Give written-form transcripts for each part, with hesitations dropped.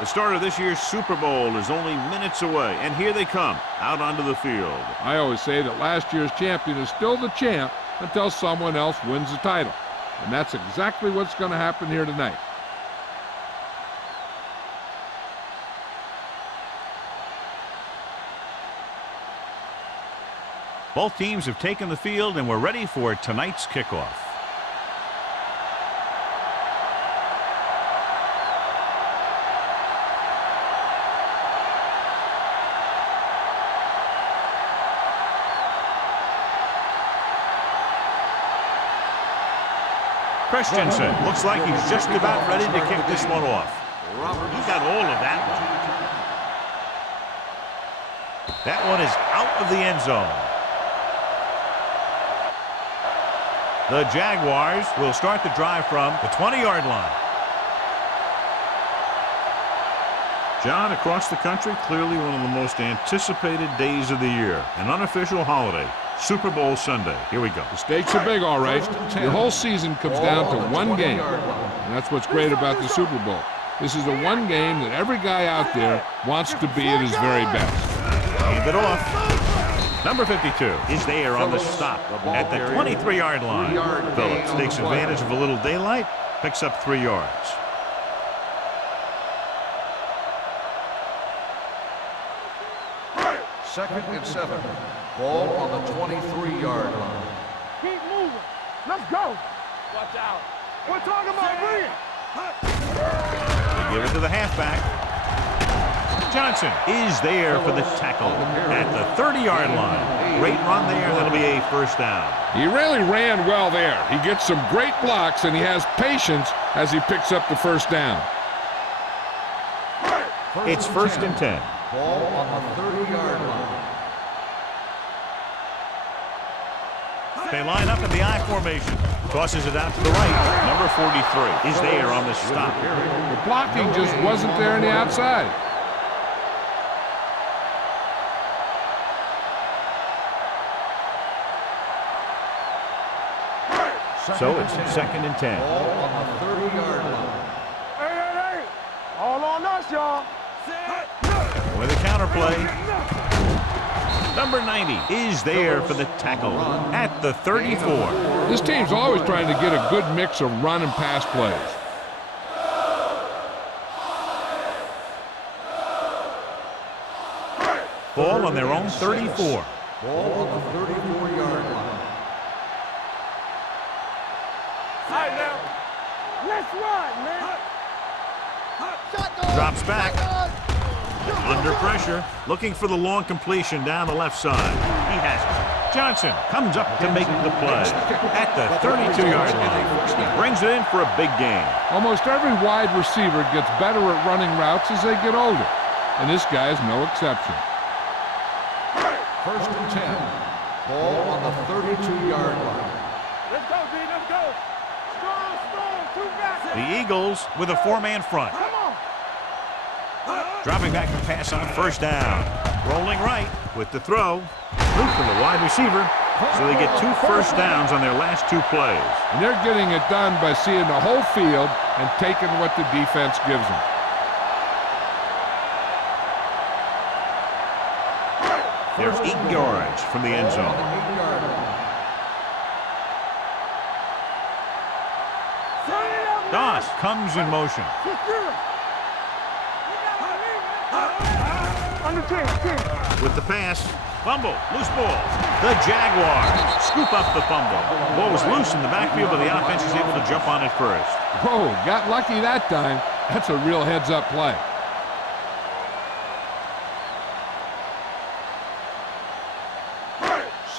The start of this year's Super Bowl is only minutes away, and here they come, out onto the field. I always say that last year's champion is still the champ until someone else wins the title. And that's exactly what's going to happen here tonight. Both teams have taken the field, and we're ready for tonight's kickoff. Christensen looks like he's just about ready to kick this one off. He got all of that one. That one is out of the end zone. The Jaguars will start the drive from the 20-yard line. John, across the country, clearly one of the most anticipated days of the year, an unofficial holiday. Super Bowl Sunday. Here we go. The stakes are big, all right. Your whole season comes down to one game. And that's what's great about the Super Bowl. This is the one game that every guy out there wants to be at his very best. Hand it off. Number 52 is there on the stop at the 23-yard line. Phillips takes advantage of a little daylight, picks up 3 yards. Second and 7. Ball on the 23-yard line. Keep moving. Let's go. Watch out. We're talking about bring it. They give it to the halfback. Johnson is there for the tackle at the 30-yard line. Great run there. That'll be a first down. He really ran well there. He gets some great blocks, and he has patience as he picks up the first down. It's first and 10. Ball on the 30-yard line. They line up in the I formation. Tosses it out to the right. Number 43 is there on the stop. The blocking just wasn't there on the outside. So it's second and 10. Ball on the 30-yard line. Hey. All on us, y'all. With a counterplay. Number 90 is there for the tackle at the 34. This team's always trying to get a good mix of run and pass plays. Ball on their own 34. Ball on the 34-yard line. All right, now. Let's run, man. Drops back. Under pressure, looking for the long completion down the left side. He has it. Johnson comes up to make the play at the 32-yard line. Brings it in for a big gain. Almost every wide receiver gets better at running routes as they get older, and this guy is no exception. First and 10. Ball on the 32-yard line. Let's go, D. Let's go. Strong. 2 back. The Eagles with a 4-man front. Come on. Dropping back to pass on first down. Rolling right with the throw. Luke from the wide receiver. So they get 2 first downs on their last 2 plays. And they're getting it done by seeing the whole field and taking what the defense gives them. There's 8 yards from the end zone. Doss comes in motion. With the pass, fumble, loose ball. The Jaguars scoop up the fumble. Ball was loose in the backfield, but the offense is able to jump on it first. Whoa, got lucky that time. That's a real heads-up play.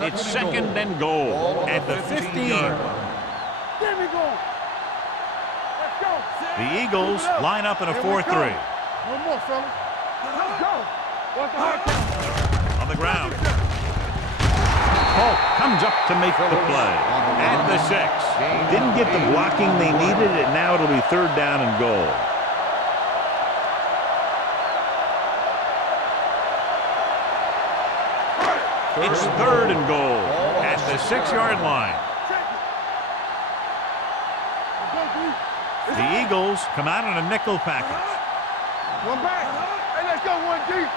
It's second and goal at the 15. There we go. Let's go. The Eagles line up in a 4-3. One more, fella. Let's go. What's the hard count? On the ground. Polk comes up to make the play at the 6. Didn't get the blocking they needed, and now it'll be 3rd down and goal. It's 3rd and goal at the 6-yard line. The Eagles come out in a nickel package. One back. Hey, let's go one deep.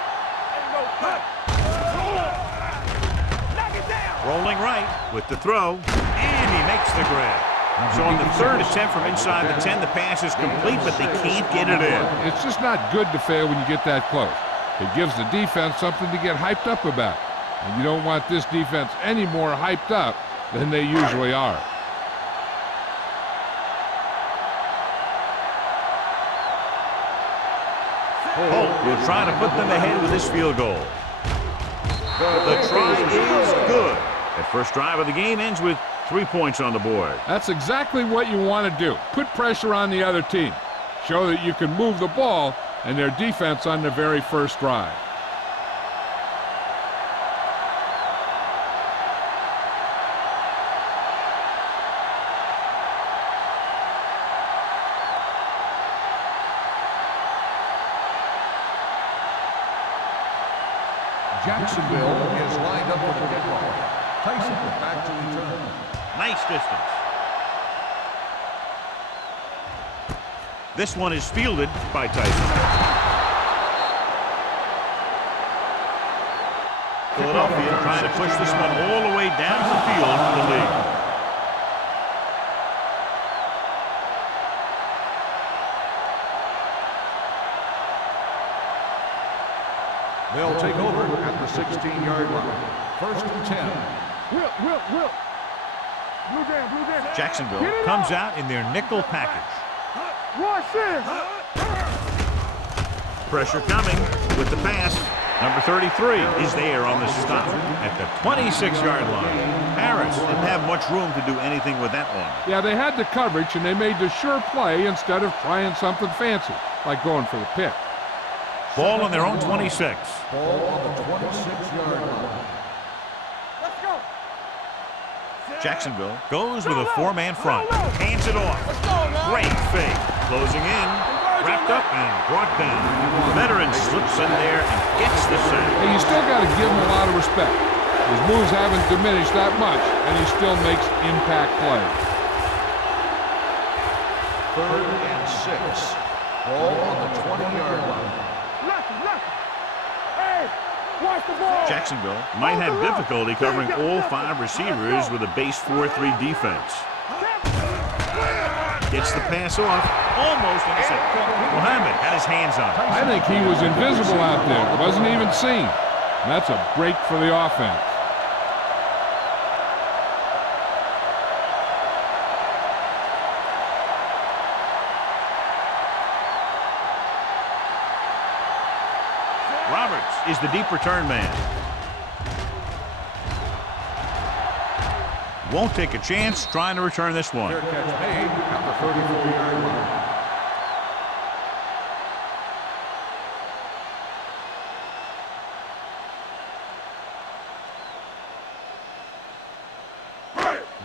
Knock it down. Rolling right with the throw, and he makes the grab. So on the third attempt from inside the 10, the pass is complete, but they can't get it in. It's just not good to fail when you get that close. It gives the defense something to get hyped up about. And you don't want this defense any more hyped up than they usually are. Holt will try to put them ahead with this field goal. The try is good. The first drive of the game ends with 3 points on the board. That's exactly what you want to do. Put pressure on the other team. Show that you can move the ball and their defense on the very first drive. Jacksonville is lined up for the kickoff. Tyson back to return. Nice distance. This one is fielded by Tyson. Philadelphia trying to push this one all the way down the field for the lead. They'll take over at the 16-yard line. First and 10. Will. Blue down. Jacksonville comes out in their nickel package. Watch this. Pressure coming with the pass. Number 33 is there on the stop at the 26-yard line. Harris didn't have much room to do anything with that one. Yeah, they had the coverage, and they made the sure play instead of trying something fancy, like going for the pick. Ball on their own 26. Ball on the 26-yard line. Let's go. Jacksonville goes with a four-man front. Hands it off. Great fake. Closing in. Wrapped up and brought down. The veteran slips in there and gets the sack. And you still got to give him a lot of respect. His moves haven't diminished that much, and he still makes impact plays. 3rd and 6. Ball on the 20-yard line. Hey, watch the ball. Jacksonville might have difficulty covering all 5 receivers with a base 4-3 defense. Gets the pass off. Almost intercepted. Muhammad had his hands on it. I think he was invisible out there. Wasn't even seen. And that's a break for the offense. Roberts is the deep return man. Won't take a chance trying to return this one. Fair catch made at the 34-yard line.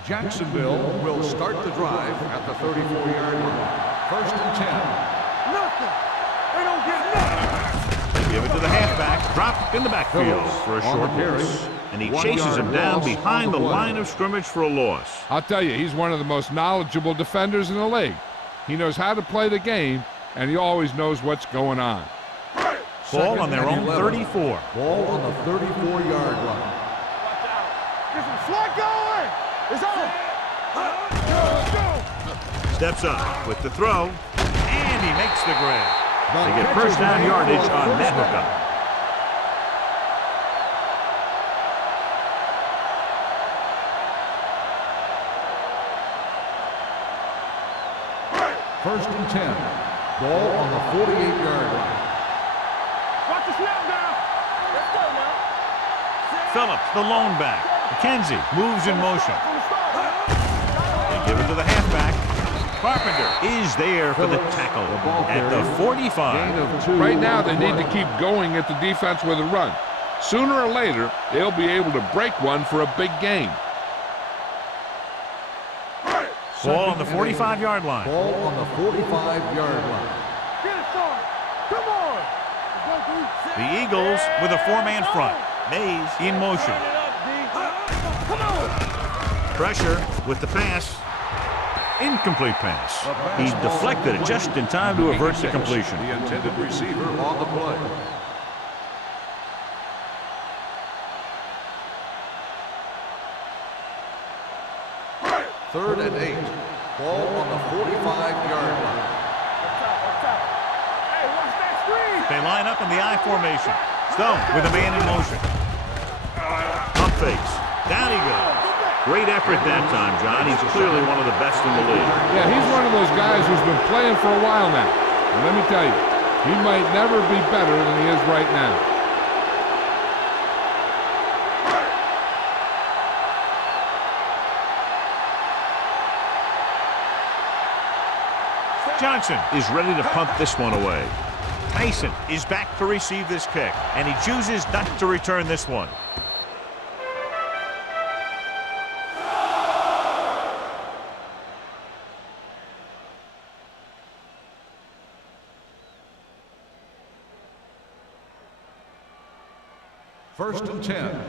Jacksonville will start the drive at the 34-yard line. 1st and 10. Nothing. They don't get nothing. Give it to the halfback. Drop in the backfield for a short loss. And he chases him down behind the line of scrimmage for a loss. I'll tell you, he's one of the most knowledgeable defenders in the league. He knows how to play the game, and he always knows what's going on. Ball on their own 34. Ball on the 34-yard line. Get some slot going. It's on. Go. Steps up with the throw, and he makes the grab. They get first down yardage on that hookup. First and 10. Ball on the 48-yard line. Watch the snap now. Let's go now. Phillips, the lone back. McKenzie moves in motion. From the start. They give it to the halfback. Carpenter is there for the tackle at the 45. Right now, they need to keep going at the defense with a run. Sooner or later, they'll be able to break one for a big game. Ball on the 45-yard line. Ball on the 45-yard line. Get it started. Come on. The Eagles with a four-man front. Mays in motion. Come on. Pressure with the pass. Incomplete pass. He deflected it just in time to avert the completion. The intended receiver on the play. Third and 8. Ball on the 45-yard line. Hey, watch that screen. They line up in the I formation. Stone with a man in motion. Pump fakes. Down he goes. Great effort that time, John. He's clearly one of the best in the league. Yeah, he's one of those guys who's been playing for a while now. And let me tell you, he might never be better than he is right now. Johnson is ready to punt this one away. Mason is back to receive this kick, and he chooses not to return this one. First and 10.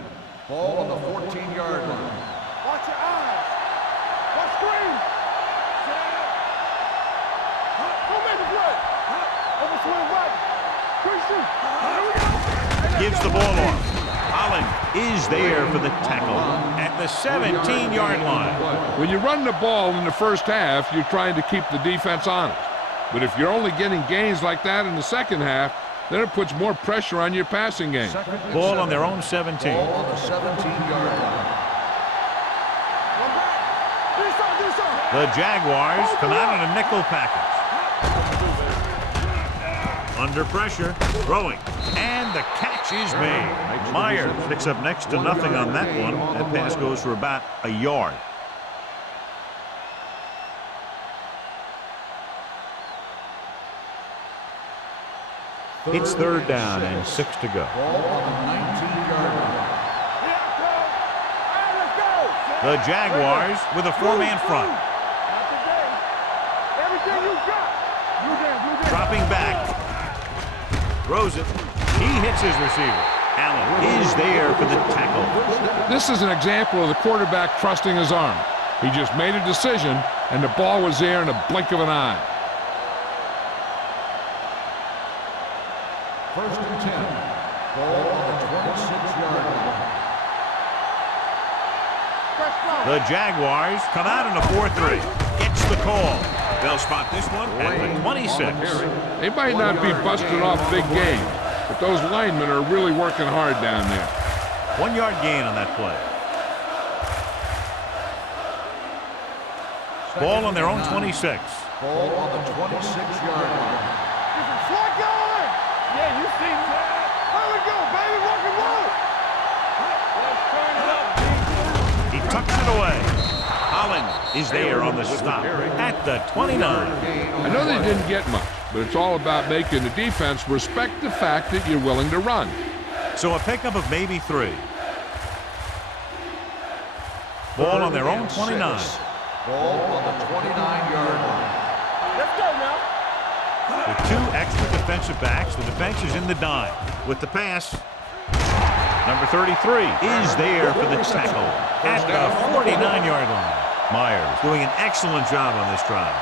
Ball on the 14-yard line. Watch your eyes. Watch screen. Don't make a play. Overswing right. Here we go. Gives the ball off. Holland is there for the tackle at the 17-yard line. When you run the ball in the first half, you're trying to keep the defense honest. But if you're only getting gains like that in the second half, then it puts more pressure on your passing game. Ball on their own 17. Ball on the 17-yard line. The Jaguars come out in a nickel package. Under pressure, throwing, and the catch is made. Myers picks up next to nothing on that one. That pass goes for about a yard. It's third down and 6 to go. Ball on the 19-yard line. The Jaguars with a four-man front. Everything you got. Dropping back. Throws it. He hits his receiver. Allen is there for the tackle. This is an example of the quarterback trusting his arm. He just made a decision, and the ball was there in a blink of an eye. First and 10. Ball on the 26-yard line. The Jaguars come out in a 4-3. Gets the call. They'll spot this one at the 26. They might not be busting off big games, but those linemen are really working hard down there. 1 yard gain on that play. Ball on their own 26. Ball on the 26-yard line. Slot going. Yeah, you see that. There we go, baby. Rock and roll. Let's turn it up. He tucks it away. Holland is there on the stop at the 29. I know they didn't get much, but it's all about making the defense respect the fact that you're willing to run. So a pickup of maybe 3. Ball on their own 29. Ball on the 29-yard line. Let's go now. With 2 extra defensive backs, the defense is in the dime. With the pass, number 33 is there for the tackle at the 49-yard line. Myers doing an excellent job on this drive.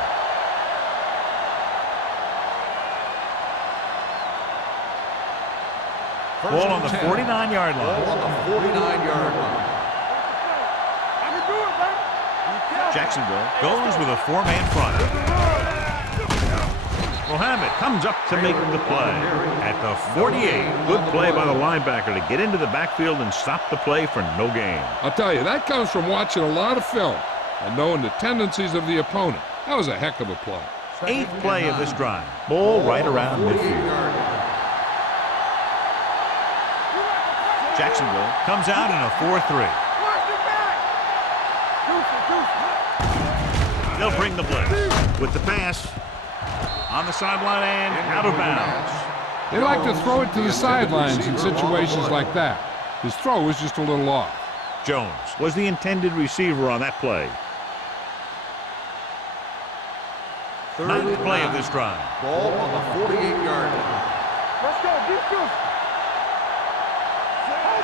Ball on the 49-yard line. Ball on the 49-yard line. I can do it, baby. Jacksonville goes with a 4-man front. Mohammed comes up to make the play at the 48. Good play by the linebacker to get into the backfield and stop the play for no gain. I'll tell you, that comes from watching a lot of film and knowing the tendencies of the opponent. That was a heck of a play. 8th play of this drive. Ball right around midfield. Jacksonville comes out in a 4-3. They'll bring the blitz with the pass on the sideline and out of bounds. They like to throw it to the sidelines in situations like that. His throw was just a little off. Jones was the intended receiver on that play. 9th play of this drive. Ball on the 48-yard line. Let's go. Defense.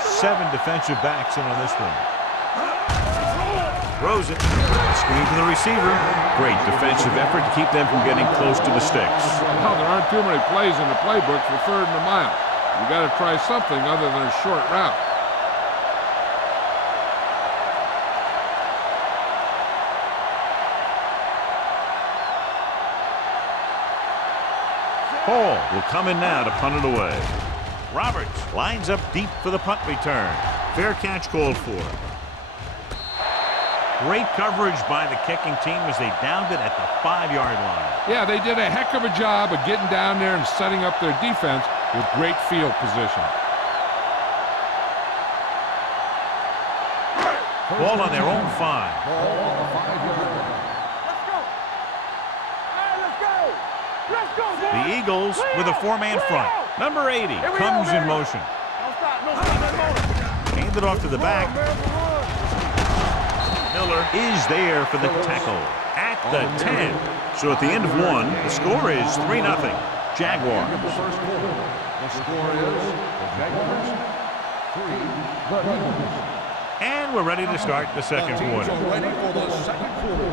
7 defensive backs in on this one. Throws it. Screen to the receiver. Great defensive effort to keep them from getting close to the sticks. Well, there aren't too many plays in the playbook for 3rd and a mile. You got to try something other than a short route. Hall will come in now to punt it away. Roberts lines up deep for the punt return. Fair catch called for. Great coverage by the kicking team as they downed it at the 5-yard line. Yeah, they did a heck of a job of getting down there and setting up their defense with great field position. Ball on their own 5. Ball on the 5-yard line. Let's go. Hey, let's go. Let's go, boys. The Eagles with a 4-man front. Number 80 comes in motion. Don't stop. No stop. No motion. Hand it off to the back. Miller is there for the tackle at the 10. So at the end of 1, the score is 3-0. Jaguars. The first quarter. The score is the Jaguars 3, the Eagles. And we're ready to start the second The teams quarter. are ready for the second quarter.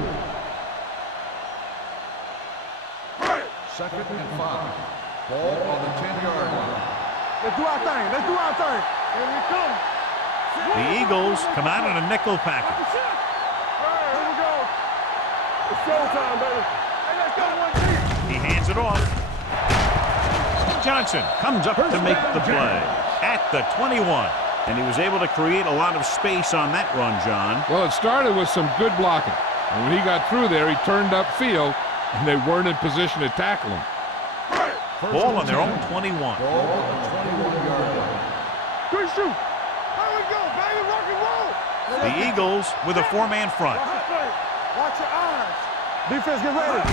2nd and 5. Ball on the 10-yard line. Let's do our thing. Let's do our thing. Here we come. The Eagles come out in a nickel package. Here we go. It's showtime, baby. Hey, let's go, 1-3. He hands it off. Johnson comes up to make the play at the 21. And he was able to create a lot of space on that run, John. Well, it started with some good blocking. And when he got through there, he turned upfield, and they weren't in position to tackle him. Ball on their own 21. Ball on the 21-yard line. Good shoot. Here we go, baby. Rock and roll. The Eagles with a 4-man front. Watch your eyes. Defense, get ready.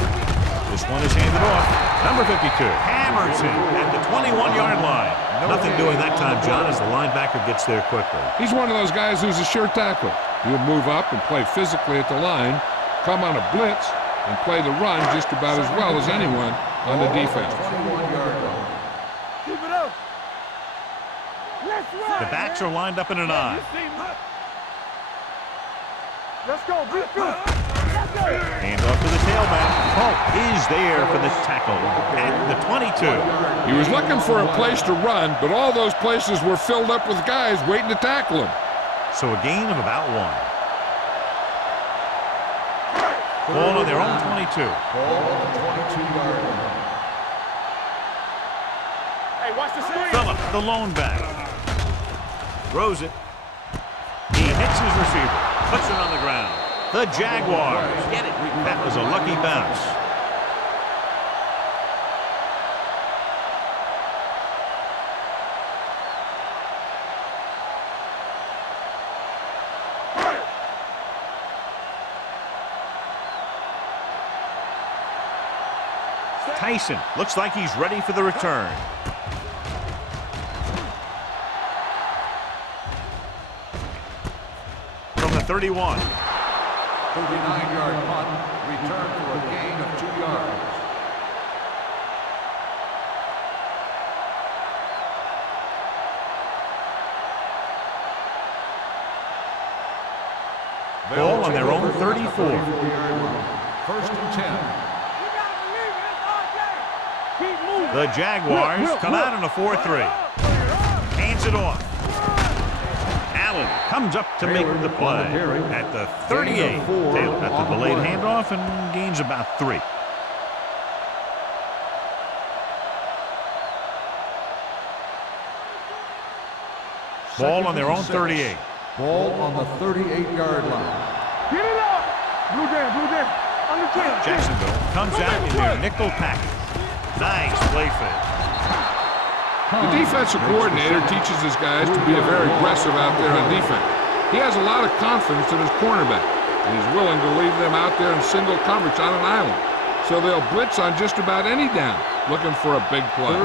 This one is handed off. Number 52 hammers him at the 21-yard line. Nothing doing that time, John, as the linebacker gets there quickly. He's one of those guys who's a sure tackler. He'll move up and play physically at the line, come on a blitz, and play the run just about as well as anyone on the defense. 21-yard line. Keep it up. Let's run. The backs are lined up in an eye. Let's go. Let's go. Let's go. Hand off to the tailback. Holt is there for the tackle at the 22. He was looking for a place to run, but all those places were filled up with guys waiting to tackle him. So a gain of about 1. Ball on their own 22. Ball on the 22-yard line. Hey, watch the screen. Phillip, the lone back. Throws it. He hits his receiver. Puts it on the ground. The Jaguars get it. That was a lucky bounce. Tyson looks like he's ready for the return. From the 31. 39-yard punt, return for a gain of 2 yards. Ball on their own 34. 34-yard line. 1st and 10. You gotta believe it. It's RJ. Keep moving. The Jaguars come out in a 4-3. Hands it off. Allen comes up to make the play at the 38. Taylor got the delayed handoff and gains about 3. Ball on their own 38. Ball on the 38-yard line. Get it up. Blue jam, blue jam. On the 10. Jacksonville comes out in their nickel package. Nice play fake. The defensive coordinator teaches his guys to be very aggressive out there on defense. He has a lot of confidence in his cornerback, and he's willing to leave them out there in single coverage on an island. So they'll blitz on just about any down, looking for a big play.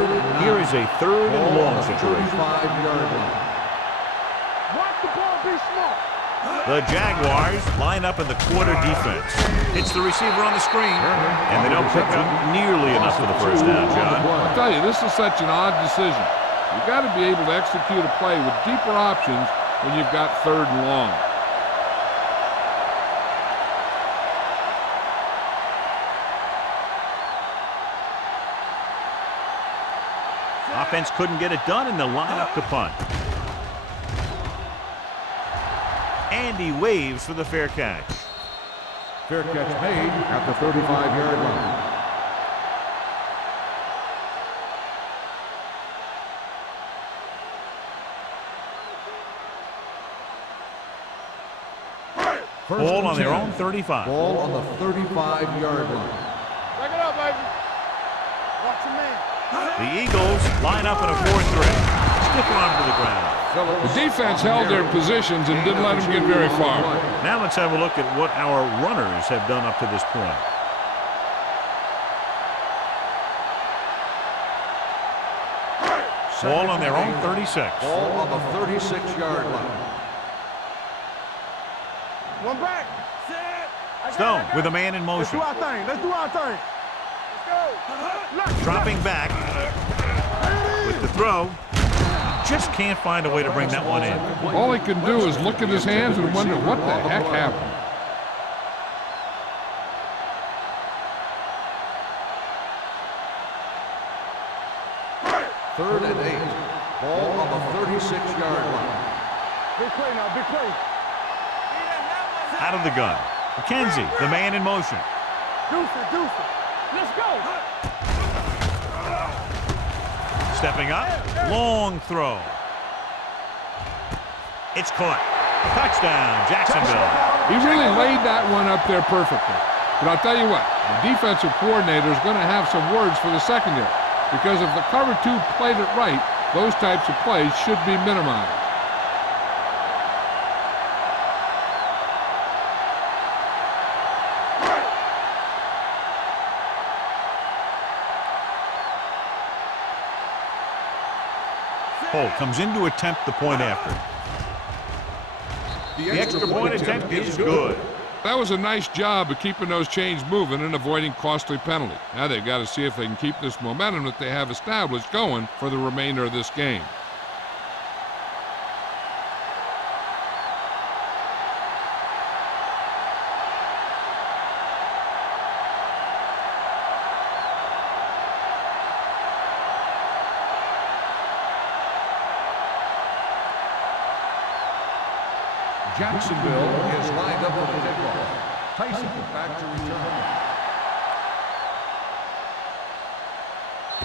Here is a 3rd and long Ball on the situation. 35-yard line. Watch the ball. Be smart. The Jaguars line up in the quarter defense. Hits the receiver on the screen, and they don't pick up nearly enough for the first down, John. I'll tell you, this is such an odd decision. You've got to be able to execute a play with deeper options when you've got 3rd and long. defense couldn't get it done, and they'll line up to punt. And he waves for the fair catch. Fair catch made at the 35-yard line. Ball on their own 35. Ball on the 35-yard line. Back it up, baby. Watch your man. The Eagles line up in a 4-3. Stiff arm to the ground. The defense held their positions and didn't let them get very far. Now let's have a look at what our runners have done up to this point. Ball on their own 36. Ball on the 36-yard line. One back. Set. Stone with a man in motion. Let's do our thing. Let's do our thing. Let's go. Dropping back with the throw. Just can't find a way to bring that one in. All he can do is look at his hands and wonder what the heck happened. Third and 8. Ball on the 36-yard line. Big play now. Big play. Out of the gun. McKenzie, the man in motion. Deuce it. Let's go. Stepping up. Long throw. It's caught. Touchdown, Jacksonville. He really laid that one up there perfectly. But I'll tell you what, the defensive coordinator is going to have some words for the secondary. Because if the cover 2 played it right, those types of plays should be minimized. Holt comes in to attempt the point after. The extra point attempt is good. That was a nice job of keeping those chains moving and avoiding costly penalty. Now they've got to see if they can keep this momentum that they have established going for the remainder of this game. Jacksonville is lined up for the kickoff. Tyson back to return.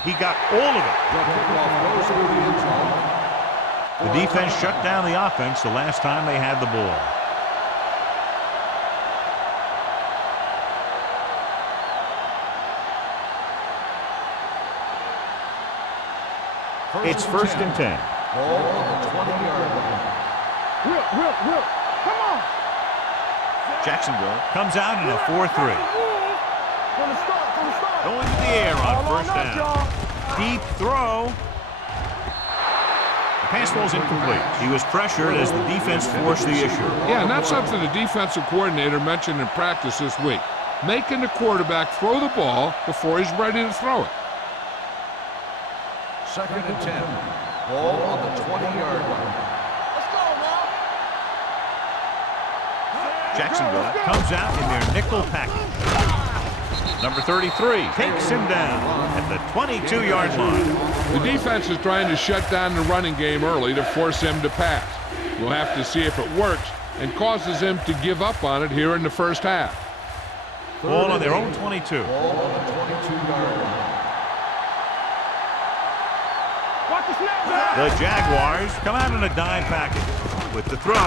He got all of it. The kickoff goes through the end zone. The defense shut down the offense the last time they had the ball. It's first and 10. Ball on the 20-yard line. Whip. Come on. Jacksonville comes out in a 4-3. From the start. Going to the air on first down. Deep throw. The pass ball's incomplete. He was pressured as the defense forced the issue. Yeah, and that's something the defensive coordinator mentioned in practice this week. Making the quarterback throw the ball before he's ready to throw it. Second and 10. Ball on the 20-yard line. Jacksonville comes out in their nickel package. Number 33 takes him down at the 22-yard line. The defense is trying to shut down the running game early to force him to pass. We'll have to see if it works and causes him to give up on it here in the first half. Ball on their own 22. Ball on the 22-yard line. The Jaguars come out in a dime package. With the throw, the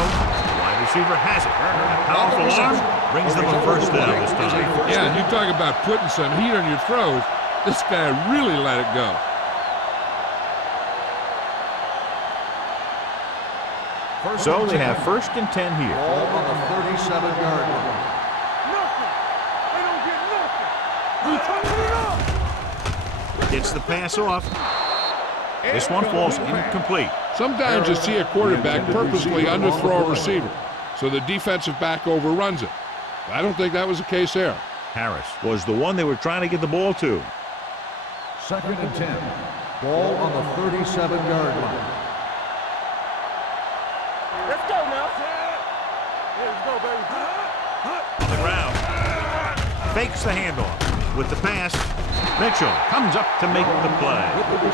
wide receiver has it. A powerful arm brings them a first down this time. Yeah, and you talk about putting some heat on your throws. This guy really let it go. So they have first and 10 here. Ball on the 37-yard line. They don't get nothing. We turning it up. Gets the pass off. This one falls incomplete. Sometimes you see a quarterback purposely underthrow a receiver, so the defensive back overruns it. I don't think that was the case there. Harris was the one they were trying to get the ball to. Second and 10. Ball on the 37-yard line. Let's go now. Let's go, baby. On the ground. Fakes the handoff. with the pass. Mitchell comes up to make the play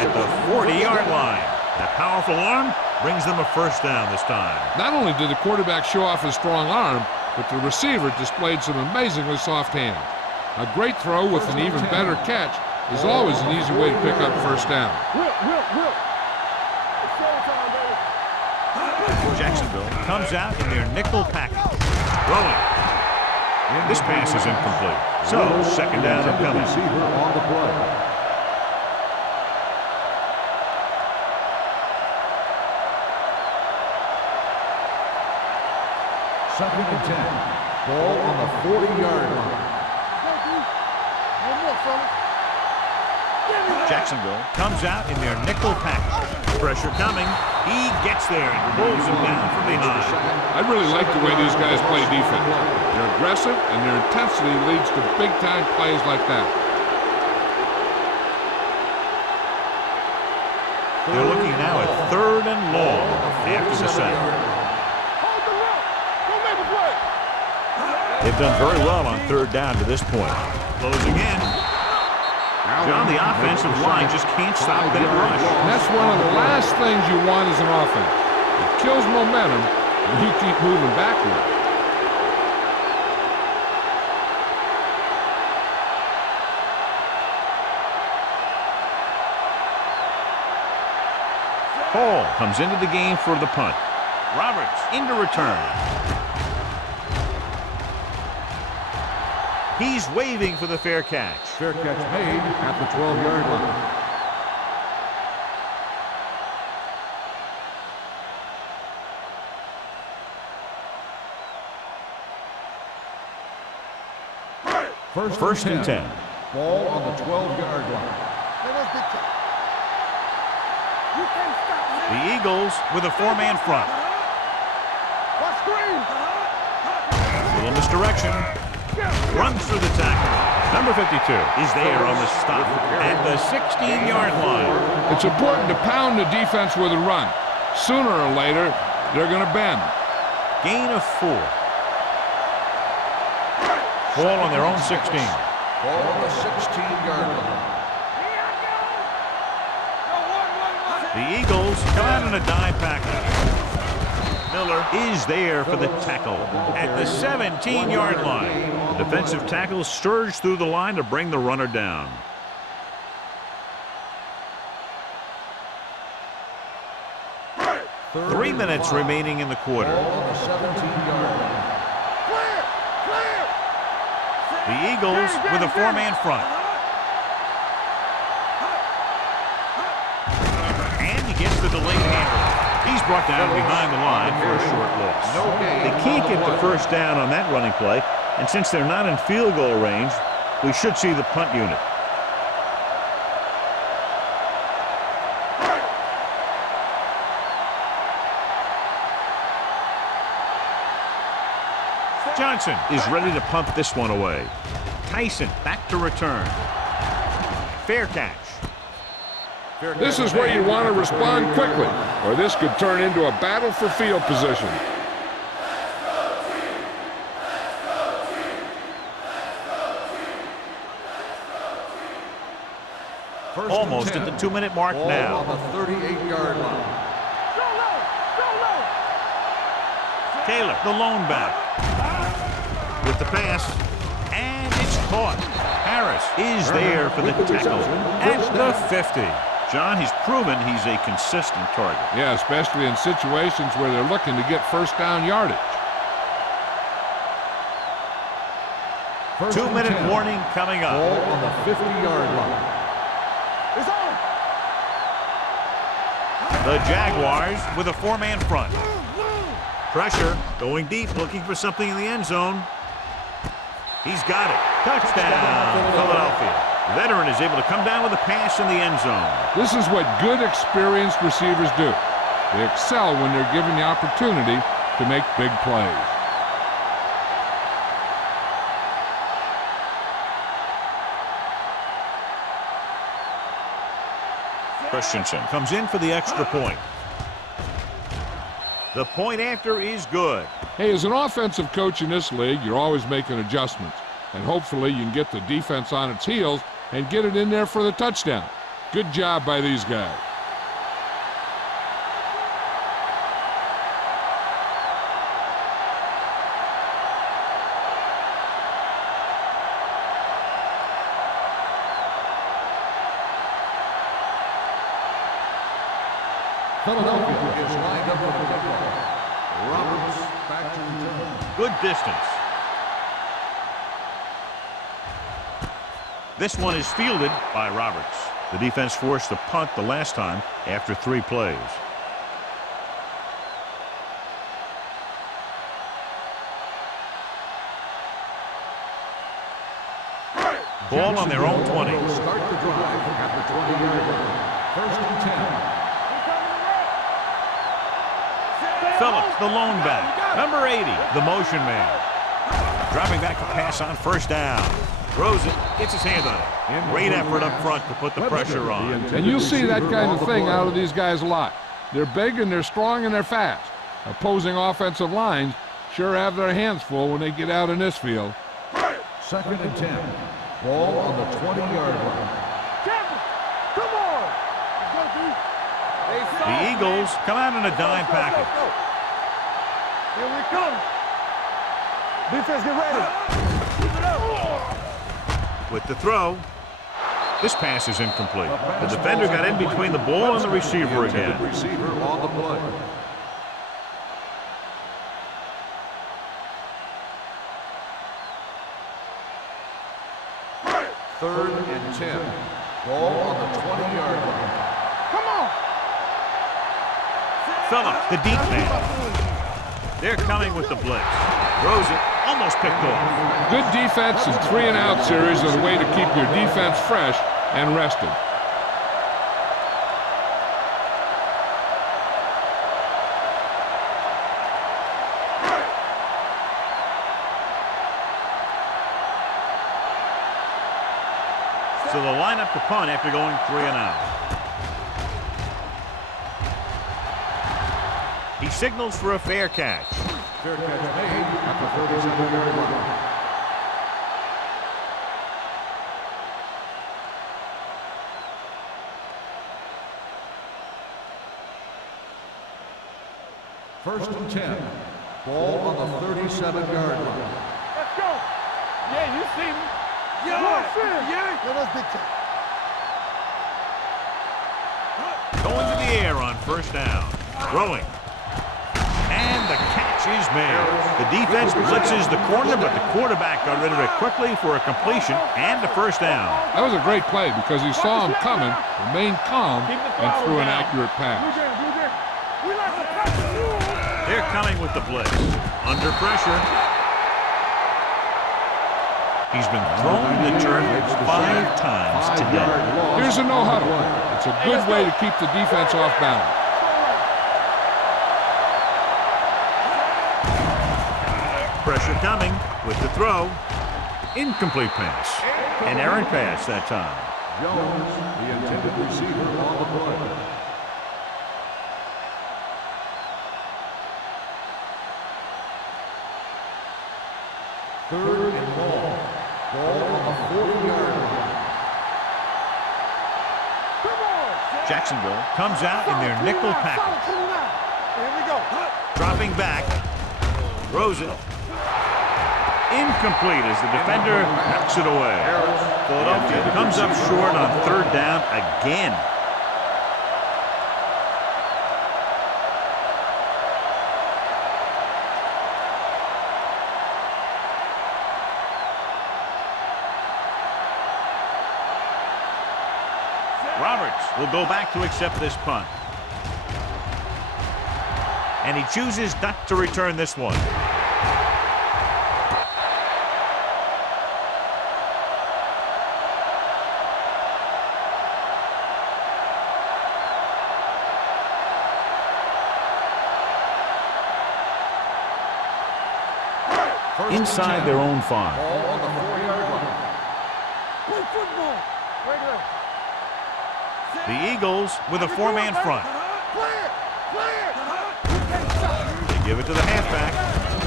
at the 40-yard line. That powerful arm brings them a first down this time. Not only did the quarterback show off his strong arm, but the receiver displayed some amazingly soft hands. A great throw with an even better catch is always an easy way to pick up first down. Jacksonville comes out in their nickel package. Rolling. This pass is incomplete. So, second down and coming. Receiver on the play. Second and 10. Ball on the 40-yard line. Jacksonville comes out in their nickel package. Pressure coming. He gets there and pulls him down from behind. I really like the way these guys play defense. They're aggressive, and their intensity leads to big-time plays like that. They're looking now at 3rd and long after the sack. They've done very well on 3rd down to this point. Closing in. John, the offensive line just can't stop that rush. And that's one of the last things you want as an offense. It kills momentum, and you keep moving backward. Hall comes into the game for the punt. Roberts into return. He's waving for the fair catch. Fair catch made at the 12-yard line. First and 10. Ball on the 12-yard line. The Eagles with a 4-man front. Little misdirection. Runs through the tackle. Number 52 is there on the stop at the 16-yard line. It's important to pound the defense with a run. Sooner or later, they're going to bend. Gain of 4. Ball on their own 16. Ball on the 16-yard line. The Eagles come out in a dime package. Miller is there for the tackle at the 17-yard line. The defensive tackle surged through the line to bring the runner down. Three minutes remaining in the quarter. The Eagles with a 4-man front. And he gets the delayed handle. He's brought down behind the line for a short loss. They can't get the first down on that running play, and since they're not in field goal range, we should see the punt unit. Johnson is ready to punt this one away. Tyson back to return. Fair catch. This is where you want to respond quickly, or this could turn into a battle for field position. Almost at the 2-minute mark now. On the 38-yard line. Taylor, the lone back. With the pass, and it's caught. Harris is there for the tackle at the 50. John, he's proven he's a consistent target. Yeah, especially in situations where they're looking to get first down yardage. 2-minute warning coming up. Ball on the 50-yard line. It's on. The Jaguars with a 4-man front. Pressure going deep, looking for something in the end zone. He's got it. Touchdown, Philadelphia. The veteran is able to come down with a pass in the end zone. This is what good, experienced receivers do. They excel when they're given the opportunity to make big plays. Christensen comes in for the extra point. The point after is good. Hey, as an offensive coach in this league, you're always making adjustments. and hopefully you can get the defense on its heels and get it in there for the touchdown. Good job by these guys. Philadelphia is lined up for the kickoff. Roberts back to return. Good distance. This one is fielded by Roberts. The defense forced a punt the last time after 3 plays. Ball on their own 20. Will start the drive at the 20-yard line. First and 10. Phillips, the lone back. Number 80, the motion man. Dropping back to pass on first down. Throws it, gets his hand on it. Great effort up front to put the pressure on. And you'll see that kind of thing out of these guys a lot. They're big and they're strong and they're fast. Opposing offensive lines sure have their hands full when they get out in this field. Second and 10. Ball on the 20-yard line. Come on! The Eagles come out in a dime package. Here we come. Defense, get ready. Keep it up. With the throw, this pass is incomplete. The defender got in between the ball and the receiver again. Receiver on the play. Third and 10. Ball on the 20-yard line. Come on. Phillips, the deep man. They're coming with the blitz. Throws it, almost picked off. Good defense and 3-and-out series are the way to keep your defense fresh and rested. So they'll line up to punt after going 3-and-out. He signals for a fair catch. Fair catch made at the 37-yard line. First and 10. Ball on the 37-yard line. Let's go. Yeah, you see me. Yeah. That's big time. Going to the air on first down. Throwing. And the catch is made. The defense blitzes the corner, but the quarterback got rid of it quickly for a completion and a first down. That was a great play because he saw him coming, remained calm, and threw an accurate pass. They're coming with the blitz. Under pressure. He's been thrown to the turf 5 times today. Here's a no-huddle. It's a good way to keep the defense off balance. Pressure coming with the throw. Incomplete pass. An errant pass that time. Jones, the intended receiver on the play. Third and long. Ball on the 40-yard line. Jacksonville comes out in their nickel package. Here we go. Dropping back. Throws it. Incomplete as the defender knocks it away. Philadelphia comes up short on third down again. Roberts will go back to accept this punt. And he chooses not to return this one. Inside their own 5. Ball on the 4-yard line. Play football. Regular. The Eagles with a 4-man front. Play it. They give it to the halfback.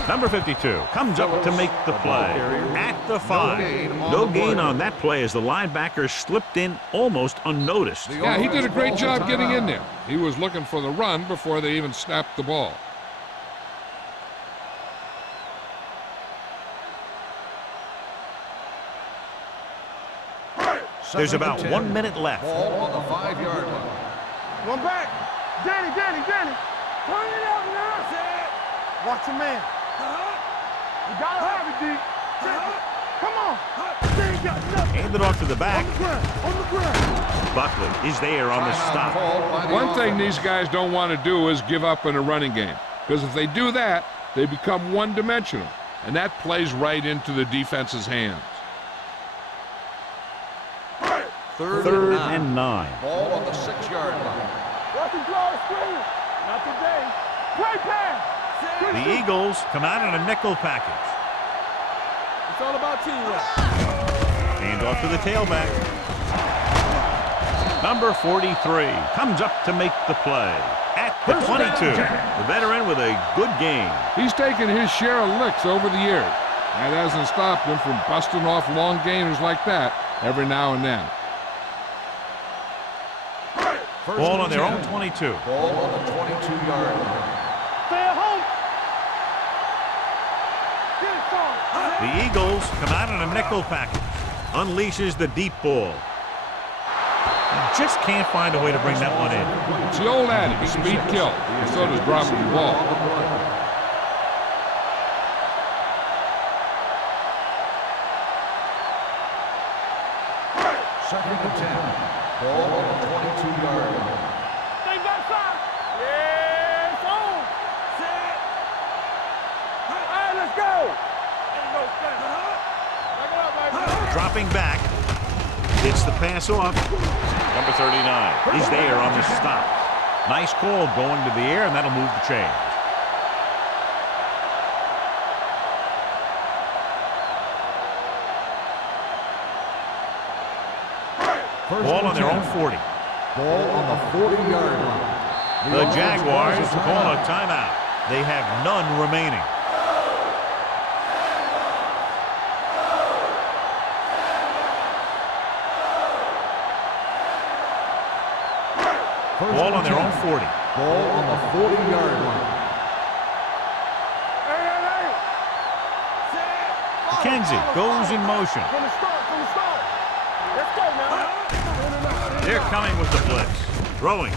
Number 52 comes up to make the play at the 5. No gain on that play as the linebacker slipped in almost unnoticed. Yeah, he did a great job getting in there. He was looking for the run before they even snapped the ball. There's about 1 minute left. Ball on the 5-yard line. One back. Danny. Turn it out now. Watch your man. You gotta have it, D. Come on. Danny got nothing. Hand it off to the back. On the ground. Buckley is there on the stop. One thing these guys don't want to do is give up in a running game, because if they do that, they become one-dimensional, and that plays right into the defense's hands. Third and 9. Ball on the 6-yard line. Watch him draw a screen. Not today. Play pass. The Eagles come out in a nickel package. It's all about teamwork. Hand off to the tailback. Number 43 comes up to make the play at the 22. The veteran with a good game. He's taken his share of licks over the years. That hasn't stopped him from busting off long gainers like that every now and then. Ball on their own 22. Ball on the 22-yard line. Stay at home. Get it, son. The Eagles come out in a nickel package. Unleashes the deep ball. Just can't find a way to bring that one in. It's the old adage, speed kills, and so does dropping the ball. Second and 10. Ball on the 22-yard line. Stay back side. Yeah, it's on. Set. All right, let's go. Ain't no sense. Back it up, baby. Dropping back. Gets the pass off. Number 39 is there on the stop. Nice call going to the air, and that'll move the chain. Ball on their own 40. Ball on the 40-yard line. The Jaguars call a timeout. They have none remaining. Ball on their own 40. Ball on the 40-yard line. Hey. McKenzie goes in motion. From the start. Let's go now. They're coming with the blitz. Throwing.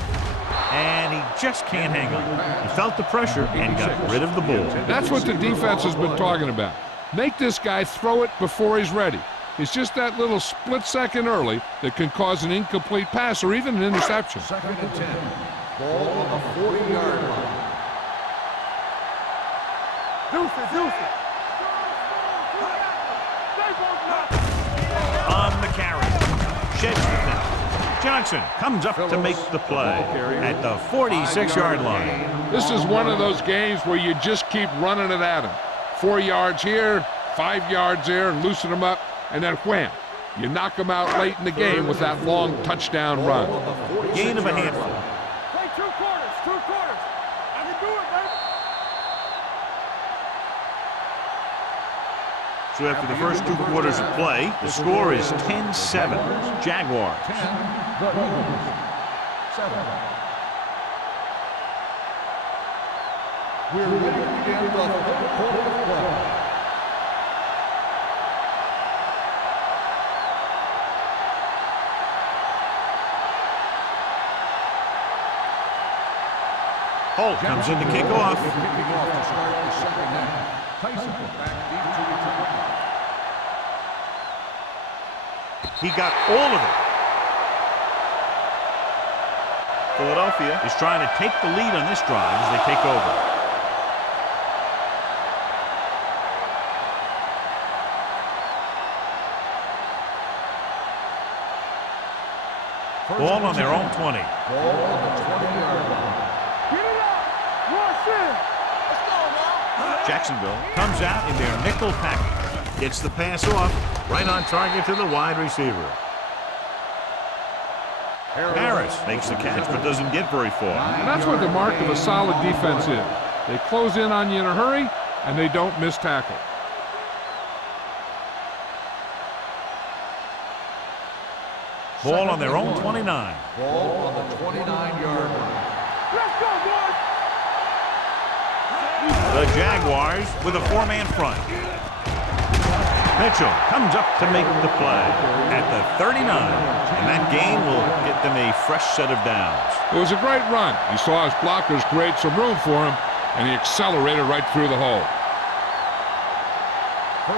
And he just can't hang on. He felt the pressure and got rid of the ball. That's what the defense has been talking about. Make this guy throw it before he's ready. It's just that little split second early that can cause an incomplete pass or even an interception. Second and 10. Ball on the 40-yard line. Deuce it. On the carry. Sheds the penalty. Johnson comes up to make the play at the 46-yard line. This is one of those games where you just keep running it at him. 4 yards here, 5 yards there, and loosen them up, and then wham. You knock them out late in the game with that long touchdown run. Gain of a handful. Play 2 quarters. I can do it, baby. So after the first 2 quarters of play, the score is 10-7. Jaguars. 10. The Eagles. 7. We're ready to begin the third quarter of play. Holt comes in to kick off. Kicking off to start the second half. Tyson back deep to return. He got all of it. Philadelphia is trying to take the lead on this drive as they take over. Ball on their own 20. Ball on the 20-yard line. Get it up. Rush in. Let's go now. Jacksonville comes out in their nickel package. Gets the pass off, right on target to the wide receiver. Harris makes the catch but doesn't get very far. And that's what the mark of a solid defense is. They close in on you in a hurry, and they don't miss tackle. Ball on their own 29. Ball on the 29-yard line. Let's go, boys. The Jaguars with a four-man front. Mitchell comes up to make the play at the 39, and that gain will get them a fresh set of downs. It was a great run. He saw his blockers create some room for him, and he accelerated right through the hole.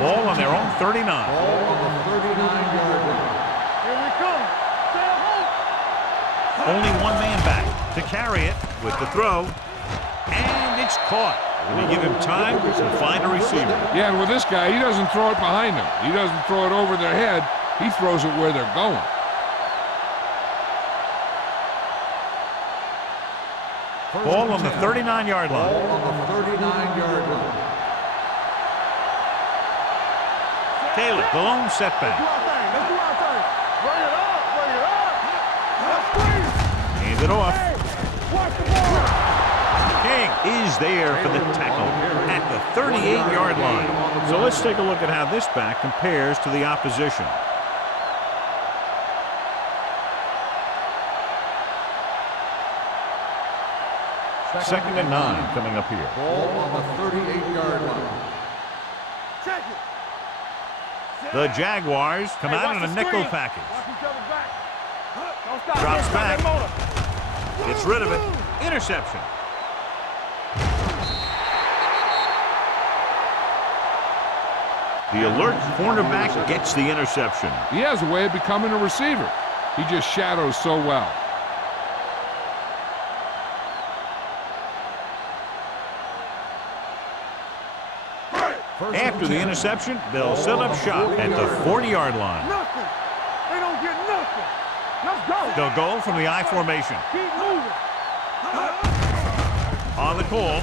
Ball on their own 39. Ball on the 39-yard line. Here we come. Stay home. Only one man back to carry it with the throw, and it's caught. When you give him time to find a receiver. Yeah, and with this guy, he doesn't throw it behind them. He doesn't throw it over their head. He throws it where they're going. Ball on the 39-yard line. Ball on the 39-yard line. Taylor, the lone setback. Let's do our thing. Bring it up. Bring it up. Let's squeeze. Hands it off. Hey, watch the ball. King is there for the tackle at the 38-yard line. So let's take a look at how this back compares to the opposition. Second and 9 coming up here. Ball on the 38-yard line. Check it. The Jaguars come out in a nickel package. Watch each other back. Don't stop. Drops Don't stop back. that motor. Gets rid of it. Interception. The alert cornerback gets the interception. He has a way of becoming a receiver. He just shadows so well. After the interception, they'll set up shop at the 40-yard line. Nothing. They don't get nothing. Let's go. They'll go from the I formation. Keep moving. On the call,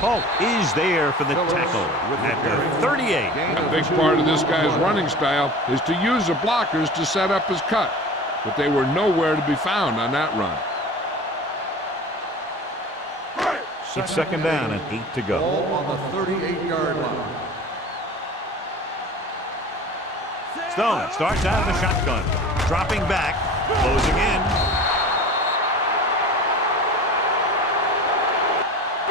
Polk is there for the tackle at the 38. A big part of this guy's running style is to use the blockers to set up his cut, but they were nowhere to be found on that run. It's second down and 8 to go. Ball on the 38-yard line. Stone starts out of the shotgun, dropping back, closing in.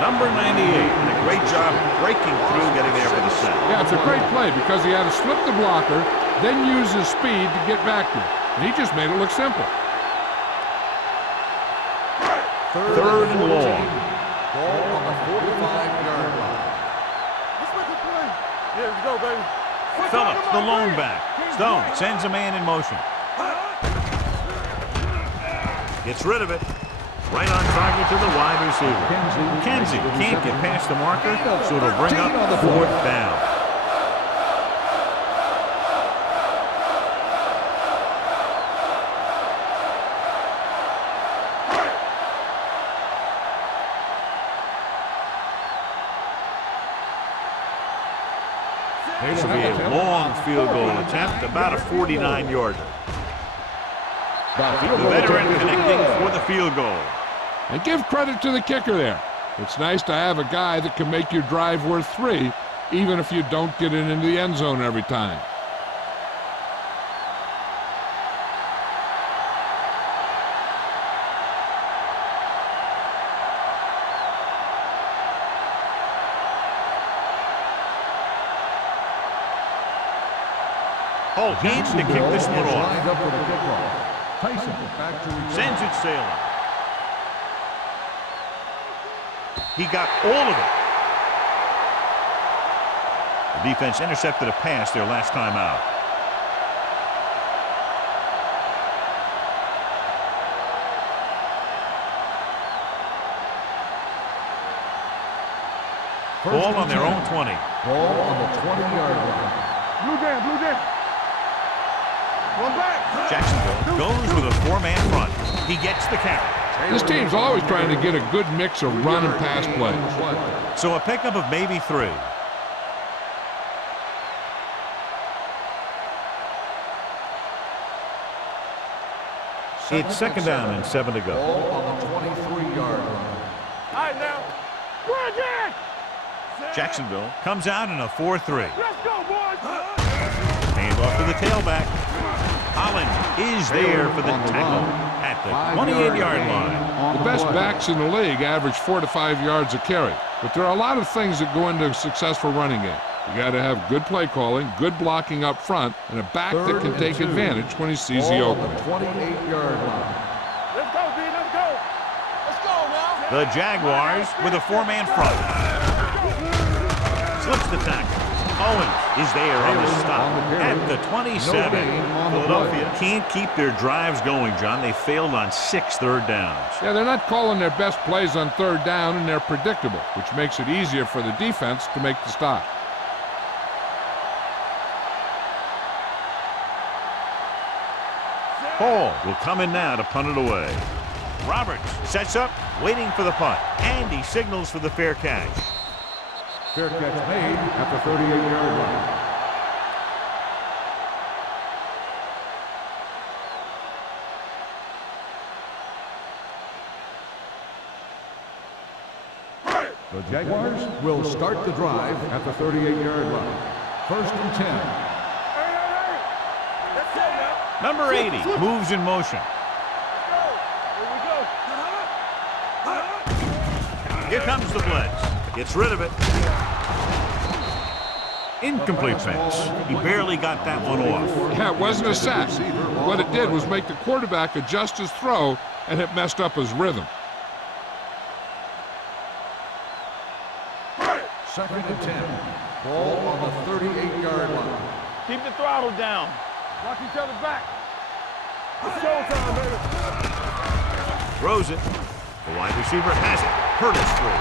Number 98, and a great job breaking through, getting there for the sack. Yeah, it's a great play because he had to slip the blocker, then use his speed to get back there. And he just made it look simple. Third and long. Ball on the 45-yard line. Let's make a play. Yeah, let's go, baby. Phillips, the lone back. Stone sends a man in motion. Gets rid of it. Right on target to the wide receiver. Kenzie can't get past the marker, so it'll bring up fourth down. This will be a long field goal attempt, about a 49-yarder. The veteran connecting for the field goal. And give credit to the kicker there. It's nice to have a guy that can make your drive worth 3, even if you don't get it into the end zone every time. Holt needs to kick this one off. Lined up for the kickoff. Tyson back to return. Sends it sailing. He got all of it. The defense intercepted a pass their last time out. Ball on their own 20. Ball on the 20-yard line. Blue down, blue down. One back. Jacksonville goes with a four-man front. He gets the carry. This team's always trying to get a good mix of run and pass plays. So a pickup of maybe 3. It's second down and 7 to go. Ball on the 23-yard line. All right, now. Bridget! Jacksonville comes out in a 4-3. Let's go, boys. Hand off to the tailback. Holland is there for the tackle at the 28-yard line. The best backs in the league average 4 to 5 yards a carry, but there are a lot of things that go into a successful running game. You got to have good play calling, good blocking up front, and a back that can take advantage when he sees the opening. 28-yard line. Let's go, D. Let's go. Let's go now. The Jaguars with a 4-man front. Slips the tackle. Owens is there on the stop at the 27. Philadelphia can't keep their drives going, John. They failed on 6 third downs. Yeah, they're not calling their best plays on third down, and they're predictable, which makes it easier for the defense to make the stop. Hall will come in now to punt it away. Roberts sets up, waiting for the punt, and he signals for the fair catch. Fair catch made at the 38-yard line. The Jaguars will start the drive at the 38-yard line. First and 10. Let's go now. Number 80 moves in motion. Here we go. Here comes the blitz. Gets rid of it. Incomplete pass. He barely got that one off. Yeah, it wasn't a sack. What it did was make the quarterback adjust his throw, and it messed up his rhythm. Second and 10. Ball on the 38-yard line. Keep the throttle down. Watch each other back. It's showtime, baby. Throws it. The wide receiver has it. Curtis through.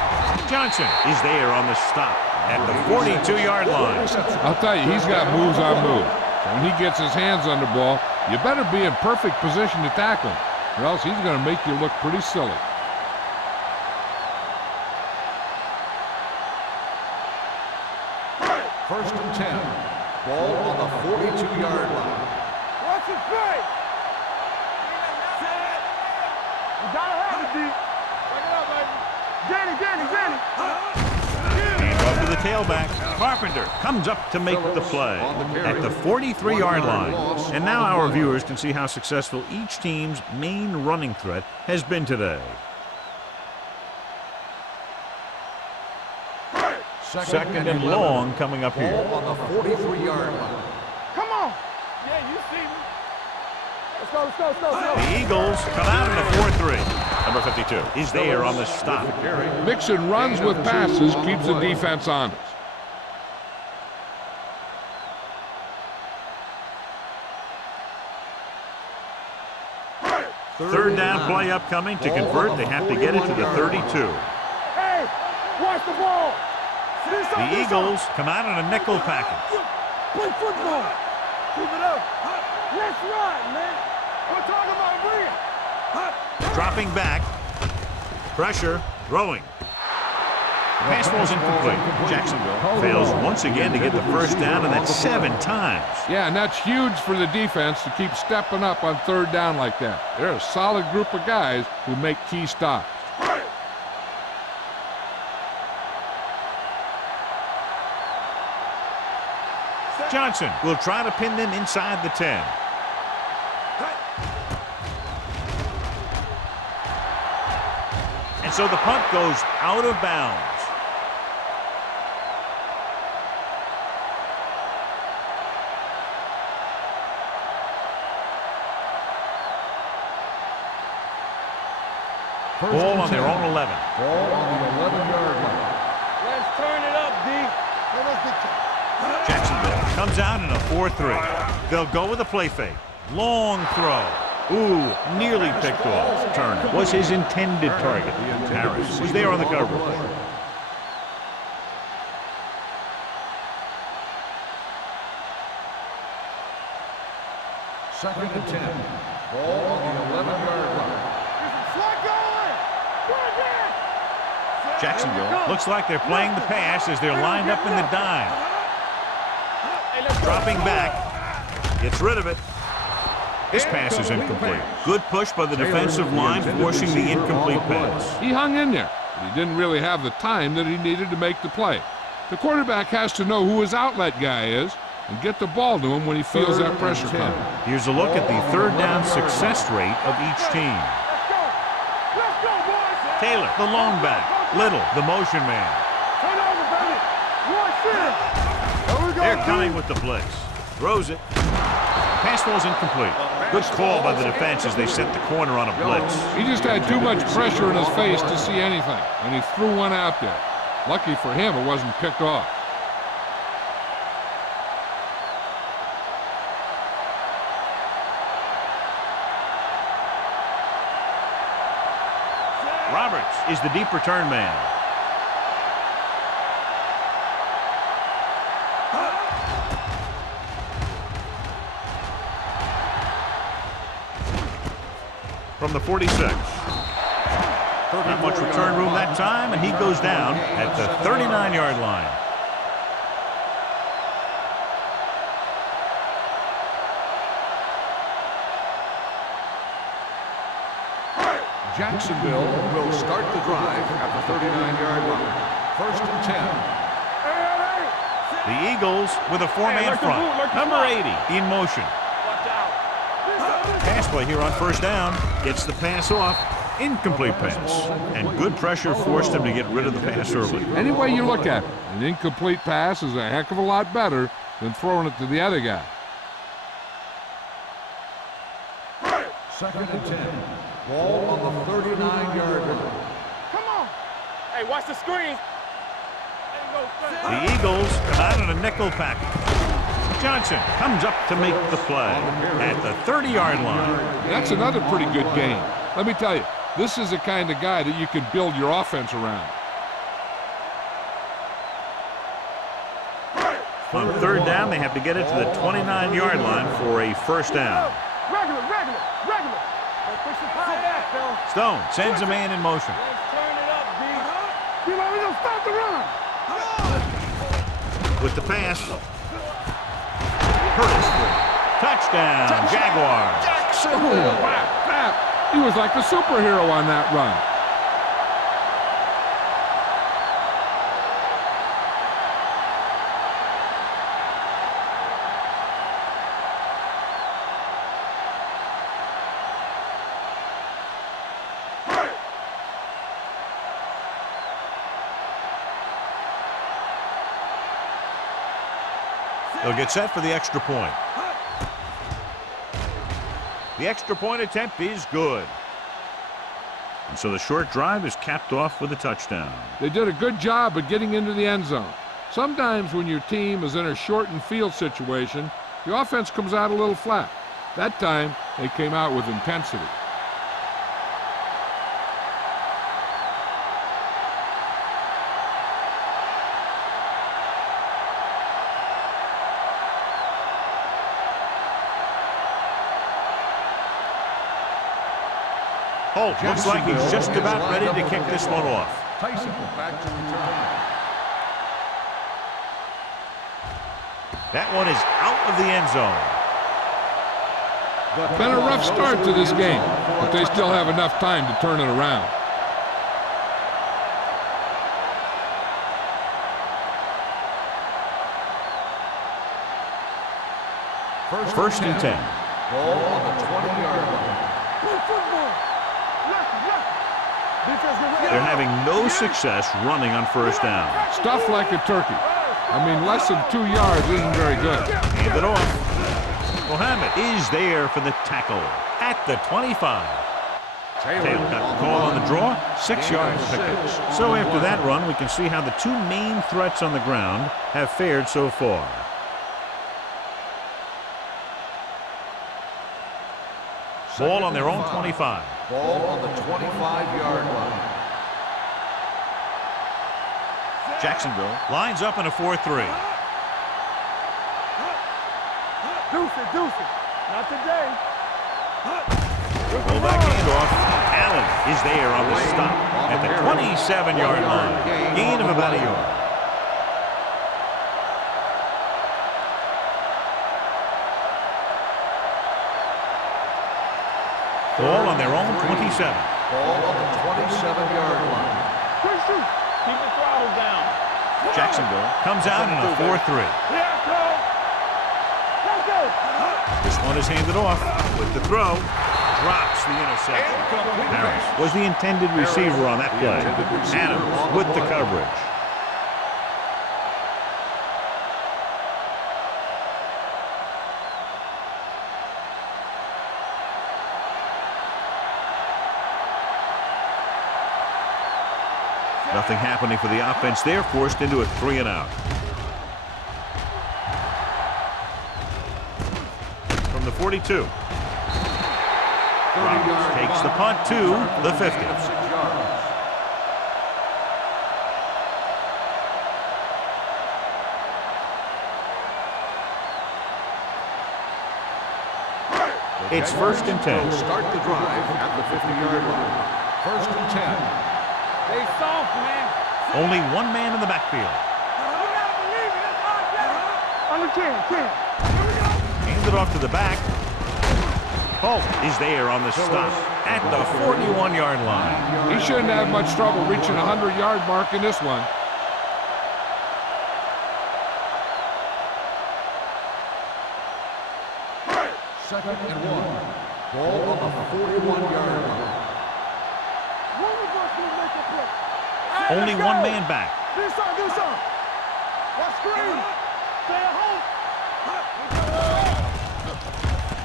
Johnson is there on the stop at the 42-yard line. I'll tell you, he's got moves on moves. So when he gets his hands on the ball, you better be in perfect position to tackle him, or else he's going to make you look pretty silly. First and 10. Ball on the 42-yard line. Watch it play. You gotta have it, D. Bring it up, baby. Danny. Hand off to the tailback. Carpenter comes up to make the play at the 43-yard line. And now our viewers can see how successful each team's main running threat has been today. Second and long coming up here. Ball on the 43-yard line. Come on. Yeah, you see me. Let's go. The Eagles come out in a 4-3. Number 52 is there on the stop. Mixing runs with passes keeps the defense honest. Third down play upcoming. To convert, they have to get it to the 32. Hey, watch the ball. The Eagles come out in a nickel package. Play football. Keep it up. Let's run, man. We're talking about real. Dropping back. Pressure. Throwing. The pass ball's incomplete. Jacksonville fails once again to get the first down, and that's 7 times. Yeah, and that's huge for the defense to keep stepping up on third down like that. They're a solid group of guys who make key stops. Johnson will try to pin them inside the 10. And so the punt goes out of bounds. Ball on their own 11. Ball on the 11-yard line. Let's turn it up, D. Jacksonville comes out in a 4-3. They'll go with a play fake. Long throw. Ooh, nearly picked off. Turner was his intended target. Harris was there on the cover. Second and 10. Ball on the 11-yard line. Jacksonville looks like they're playing the pass as they're lined up in the dime. Dropping back. Gets rid of it. This pass is incomplete. Good push by the defensive line, forcing the incomplete pass. He hung in there, but he didn't really have the time that he needed to make the play. The quarterback has to know who his outlet guy is and get the ball to him when he feels that pressure coming. Here's a look at the third down success rate of each team. Let's go, boys. Taylor, the lone back. Little, the motion man. Turn over, baby. One shit. Here we go. They're coming with the blitz. Throws it. Pass ball's incomplete. Good call by the defense as they set the corner on a blitz. He just had too much pressure in his face to see anything, and he threw one out there. Lucky for him, it wasn't picked off. Roberts is the deep return man. From the 46. Not much return room that time, and he goes down at the 39-yard line. Jacksonville will start the drive at the 39-yard line. First and 10. The Eagles with a four-man front. Number 80 in motion. Pass play here on first down. Gets the pass off. Incomplete pass. And good pressure forced him to get rid of the pass early. Any way you look at it, an incomplete pass is a heck of a lot better than throwing it to the other guy. Second and 10. Ball on the 39-yard line. Come on. Hey, watch the screen. The Eagles come out in a nickel package. Johnson comes up to make the play at the 30-yard line. That's another pretty good game. Let me tell you, this is the kind of guy that you can build your offense around. On third down, they have to get it to the 29-yard line for a first down. Regular. Stone sends a man in motion. Let's turn it up, B. We're going to stop the run. With the pass. Curtis. Touchdown, Jaguars. Jacksonville. Wow. He was like a superhero on that run. They'll get set for the extra point. The extra point attempt is good. And so the short drive is capped off with a touchdown. They did a good job of getting into the end zone. Sometimes when your team is in a shortened field situation, the offense comes out a little flat. That time, they came out with intensity. Holt looks like he's just about ready to kick this one off. Tyson back to return. That one is out of the end zone. Been a rough start to this game, but they still have enough time to turn it around. First and 10. Ball on the 20-yard line. They're having no success running on first down. Stuff like a turkey. I mean, less than 2 yards isn't very good. Hand it off. Mohammed is there for the tackle at the 25. Taylor got the call on the draw, 6 yards pickup. So after that run, we can see how the two main threats on the ground have fared so far. Ball on their own 25. Ball on the 25-yard line. Jacksonville lines up in a 4-3. Deuce it. Not today. Pull back handoff. Allen is there on the stop at the 27-yard line. Gain of about a yard. Ball on their own 27. Ball on the 27-yard line. Keep the throttle down. Jacksonville comes out in a 4-3. This one is handed off with the throw. Drops the interception. Harris was the intended receiver on that play. Adams with the coverage. Nothing happening for the offense. They're forced into a 3-and-out. From the 42. Roberts takes the punt to the 50. It's 1st and 10. Start the drive at the 50-yard line. 1st and 10. Stay soft, man. Only one man in the backfield. Under 10. Handed off to the back. Holt is there on the stop at the 41-yard line. He shouldn't have much trouble reaching the 100-yard mark in this one. Second and 1. Ball on the 41-yard line. Only one man back. Do something. Watch screen. Stay at home.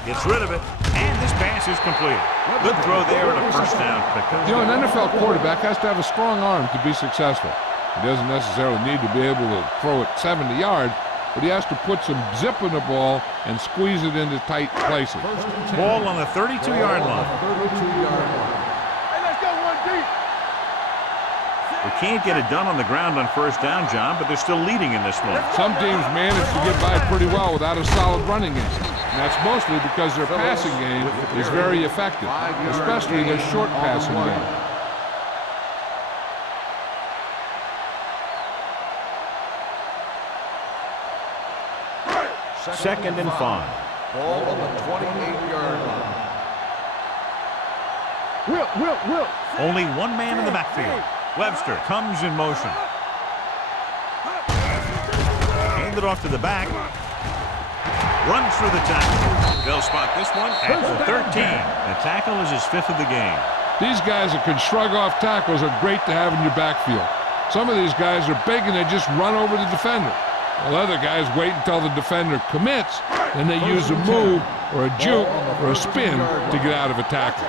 Gets rid of it, and this pass is completed. Good throw there and a 1st down pickup. You know, an NFL quarterback has to have a strong arm to be successful. He doesn't necessarily need to be able to throw it 70 yards, but he has to put some zip in the ball and squeeze it into tight places. Ball on the 32-yard line. 32-yard line. Hey, let's go one deep. They can't get it done on the ground on 1st down, John, but they're still leading in this one. Some teams manage to get by pretty well without a solid running game. And that's mostly because their passing game is very effective, especially their short passing game. Second and 5. Ball on the 28-yard line. Will. Only one man in the backfield. Webster comes in motion. Handed off to the back. Runs through the tackle. They'll spot this one at the 13. The tackle is his 5th of the game. These guys that can shrug off tackles are great to have in your backfield. Some of these guys are big and they just run over the defender. While other guys wait until the defender commits, then they use a move or a juke or a spin to get out of a tackle.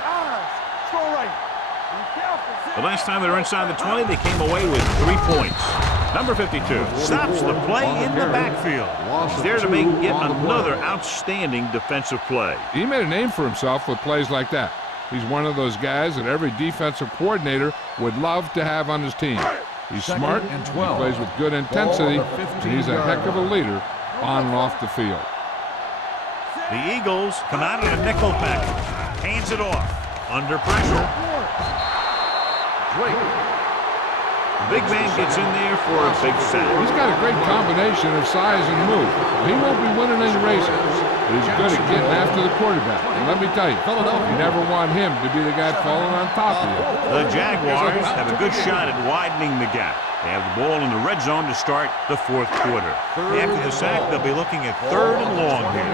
The last time they were inside the 20, they came away with 3 points. Number 52 stops the play in the backfield. He's there to make yet another outstanding defensive play. He made a name for himself with plays like that. He's one of those guys that every defensive coordinator would love to have on his team. He's smart, he plays with good intensity, and he's a heck of a leader on and off the field. The Eagles come out in a nickel package. Hands it off. Under pressure. The big man gets in there for a big sack. He's got a great combination of size and move. He won't be winning any races, but he's good at getting after the quarterback. And let me tell you, you never want him to be the guy falling on top of you. The Jaguars have a good shot at widening the gap. They have the ball in the red zone to start the 4th quarter. After the sack, they'll be looking at 3rd and long here.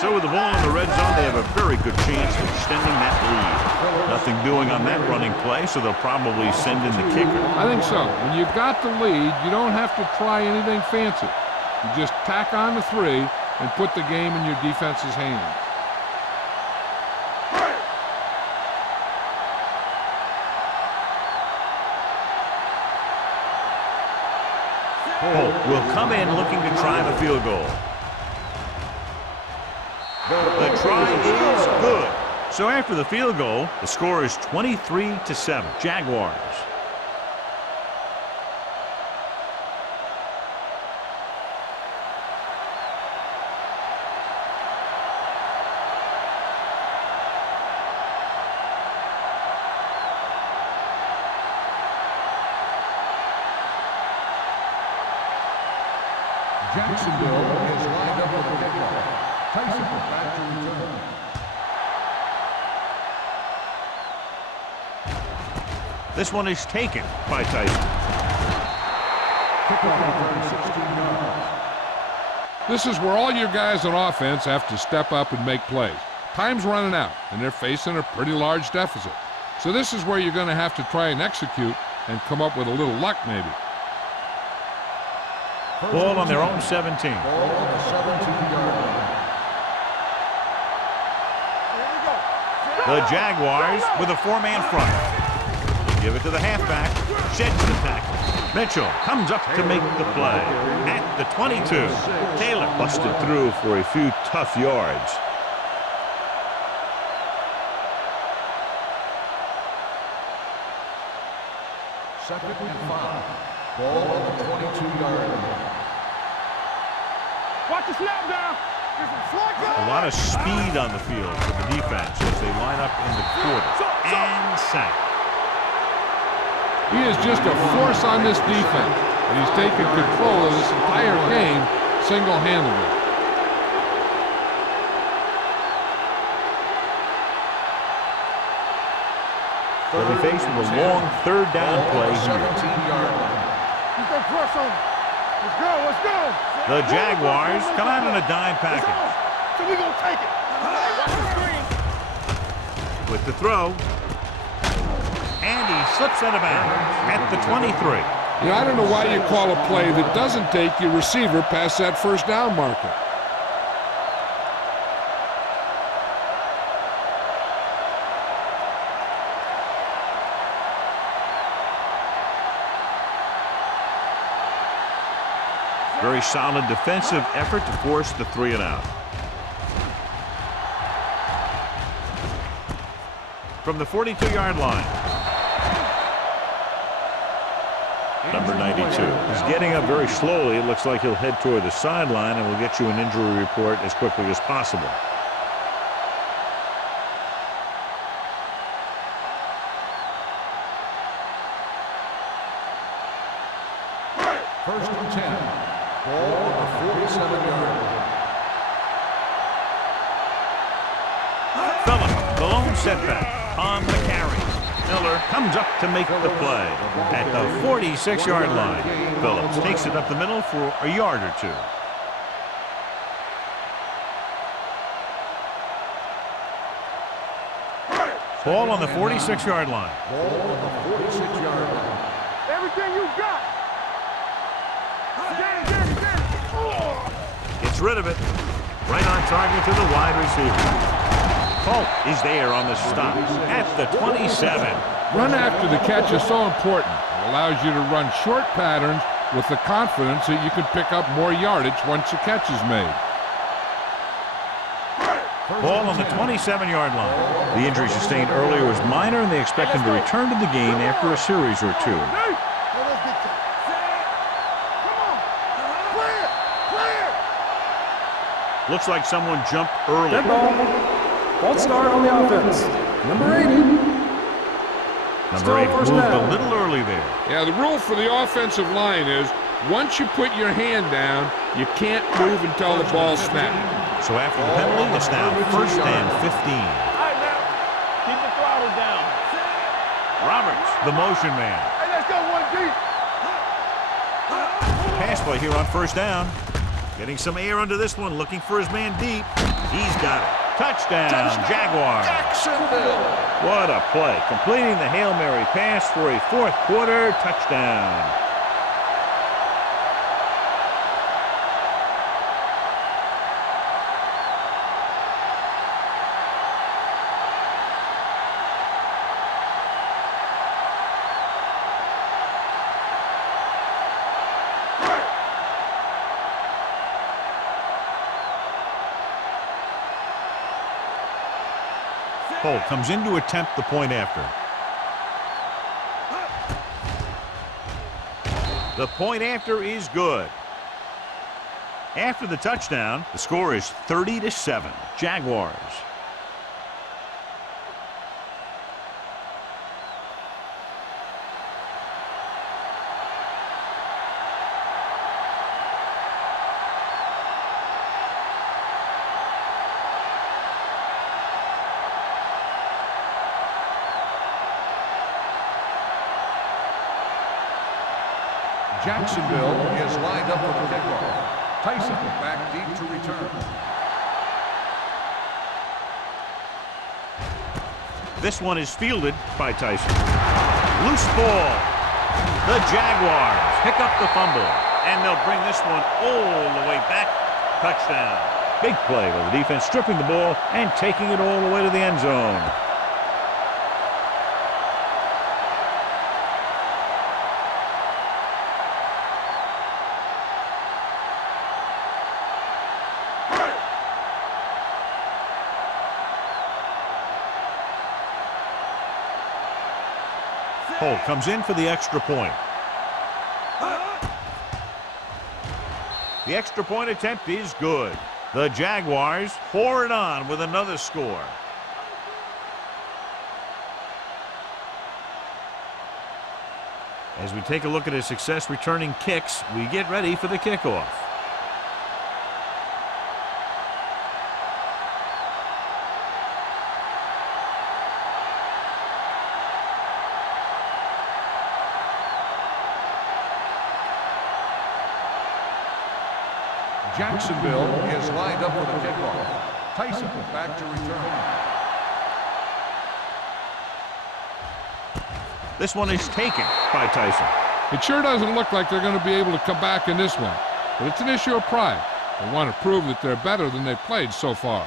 So with the ball in the red zone, they have a very good chance of extending that lead. Nothing doing on that running play, so they'll probably send in the kicker. I think so. When you've got the lead, you don't have to try anything fancy. You just tack on the 3 and put the game in your defense's hands. Holt will come in looking to try the field goal. The try is good. So after the field goal, the score is 23-7. Jaguars. Jacksonville is lined up with the kickoff. Tyson back to return. This one is taken by Tyson. This is where all your guys on offense have to step up and make plays. Time's running out, and they're facing a pretty large deficit. So this is where you're going to have to try and execute and come up with a little luck, maybe. Ball on their own 17. Ball on the 17-yard line. The Jaguars with a four-man front. Give it to the halfback. Sheds the tackle. Mitchell comes up to make the play at the 22. Taylor busted through for a few tough yards. Second and 5. Ball on the 22-yard line. Watch the snap down. A lot of speed on the field for the defense as they line up in the quarter. And sack. He is just a force on this defense, and he's taken control of this entire game single-handedly. They'll be faced with a long third down play here. 17-yard line. Keep that press on him. Let's go, let's go. The Jaguars come out in a dime package. So we gonna take it. Watch the screen. With the throw. And he slips out of bounds at the 23. You know, I don't know why you call a play that doesn't take your receiver past that first down marker. Very solid defensive effort to force the 3-and-out. From the 42-yard line. Number 92. He's getting up very slowly. It looks like he'll head toward the sideline, and we'll get you an injury report as quickly as possible. First and 10. Ball on the 47-yard line. Phillip, the lone setback on the carry. Miller comes up to make the play at the 46-yard line. Phillips takes it up the middle for a yard or two. Ball on the 46-yard line. Ball on the 46-yard line. Everything you got. Gets rid of it. Right on target to the wide receiver. Polk is there on the stop at the 27. Run after the catch is so important. It allows you to run short patterns with the confidence that you can pick up more yardage once the catch is made. Ball on the 27-yard line. The injury sustained earlier was minor, and they expect him to return to the game after a series or two. Looks like someone jumped early. Dead ball. False start on the offense. Number 80. Number 8 moved a little early there. Yeah, the rule for the offensive line is once you put your hand down, you can't move until the ball snaps. So after the penalty, it's now first and 15. All right, now. Keep the throttle down. Roberts, the motion man. Hey, let's go one deep. Pass play here on first down. Getting some air under this one, looking for his man deep. He's got it. Touchdown, Jaguars. Jacksonville. What a play. Completing the Hail Mary pass for a fourth quarter touchdown. Polk comes in to attempt the point after. The point after is good. After the touchdown, the score is 30-7. Jaguars. Jacksonville is lined up for the kickoff. Tyson back deep to return. This one is fielded by Tyson. Loose ball. The Jaguars pick up the fumble, and they'll bring this one all the way back. Touchdown. Big play with the defense stripping the ball and taking it all the way to the end zone. Holt comes in for the extra point. The extra point attempt is good. The Jaguars pour it on with another score. As we take a look at his success returning kicks, we get ready for the kickoff. Jacksonville is lined up for the kickoff. Tyson back to return. This one is taken by Tyson. It sure doesn't look like they're going to be able to come back in this one, but it's an issue of pride. They want to prove that they're better than they've played so far.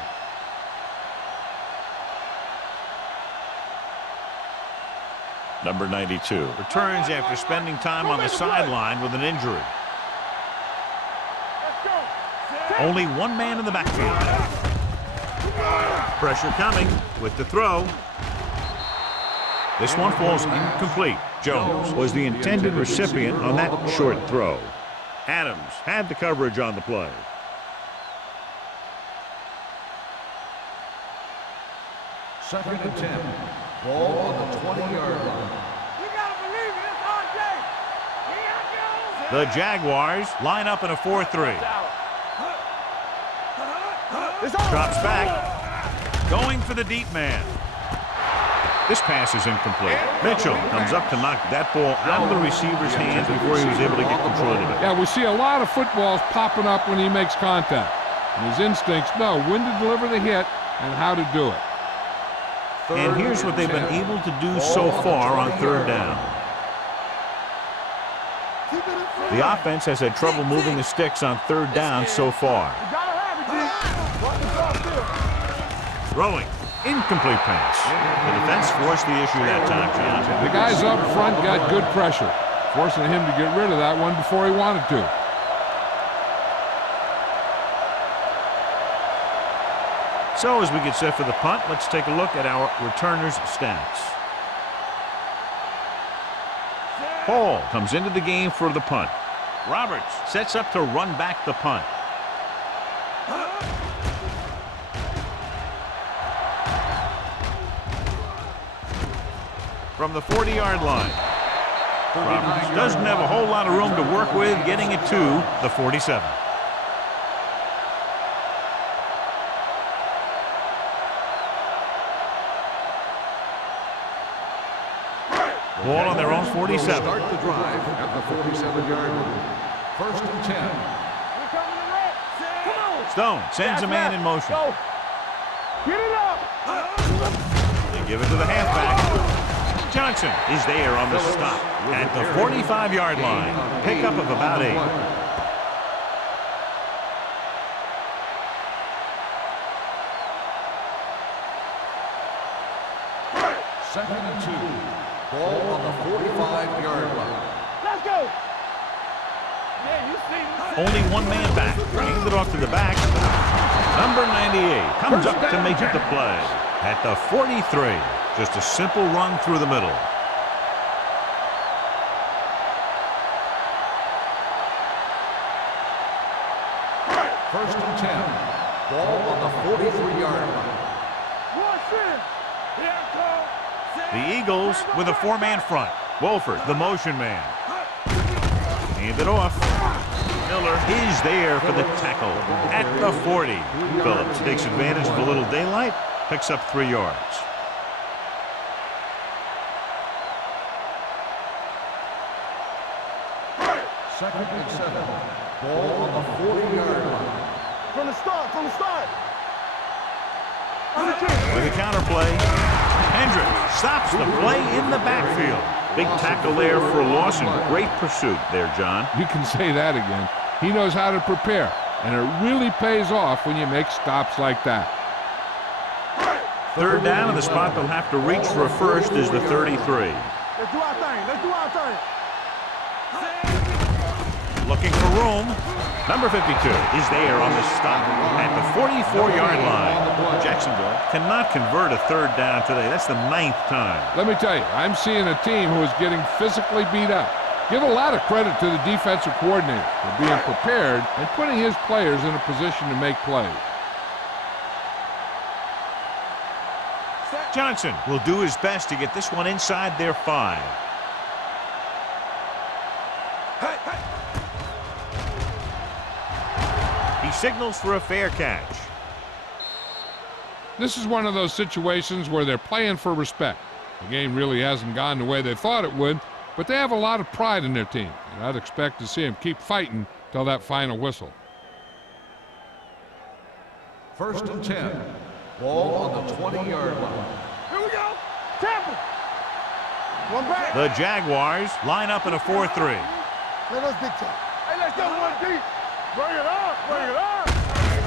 Number 92 returns after spending time on the sideline with an injury. Only one man in the backfield. Pressure coming with the throw. This one falls incomplete. Jones was the intended recipient on that short throw. Adams had the coverage on the play. Second and 10. Ball on the 20-yard line. You gotta believe it. It's RJ. The Jaguars line up in a 4-3. Drops back. Going for the deep man. This pass is incomplete. Mitchell comes up to knock that ball out of the receiver's hands before he was able to get control of it. Yeah, we see a lot of footballs popping up when he makes contact. And his instincts know when to deliver the hit and how to do it. And here's what they've been able to do so far on third down. The offense has had trouble moving the sticks on third down so far. Throwing. Incomplete pass. The defense forced the issue that time, John. The guys up front got good pressure, forcing him to get rid of that one before he wanted to. So as we get set for the punt, let's take a look at our returners' stats. Hall comes into the game for the punt. Roberts sets up to run back the punt. From the 40-yard line. Roberts doesn't have a whole lot of room to work with, getting it to the 47. Ball on their own 47. Start the drive at the 47-yard line. First and 10. Stone sends a man in motion. Get it up. They give it to the halfback. Johnson is there on the stop at the 45-yard line. Pickup of about 8. Second and 2. Ball on the 45-yard line. Let's go. Yeah, you see. Only one man back. Hands it off to the back. Number 98 comes up to make it the play at the 43. Just a simple run through the middle. First and 10. Ball on the 43-yard line. The Eagles with a 4-man front. Wolford, the motion man. Hand it off. Miller is there for the tackle at the 40. Phillips takes advantage of a little daylight, picks up 3 yards. Second and 7. Ball on the 40-yard line. From the start, from the start. With a counter play, Hendricks stops the play in the backfield. Big tackle there for loss and great pursuit there, John. You can say that again. He knows how to prepare, and it really pays off when you make stops like that. Third down, and the spot they'll have to reach for a first is the 33. Let's do our thing. Let's do our thing. Looking for room. Number 52 is there on the stop at the 44-yard line. Jacksonville cannot convert a third down today. That's the 9th time. Let me tell you, I'm seeing a team who is getting physically beat up. Give a lot of credit to the defensive coordinator for being prepared and putting his players in a position to make plays. Johnson will do his best to get this one inside their 5. He signals for a fair catch. This is one of those situations where they're playing for respect. The game really hasn't gone the way they thought it would, but they have a lot of pride in their team, and I'd expect to see them keep fighting till that final whistle. First and 10. Ball on the 20-yard line. Here we go. Tampa. One back. The Jaguars line up in a 4-3. Let us dictate. Hey, let's go one deep. Bring it up. Bring it up.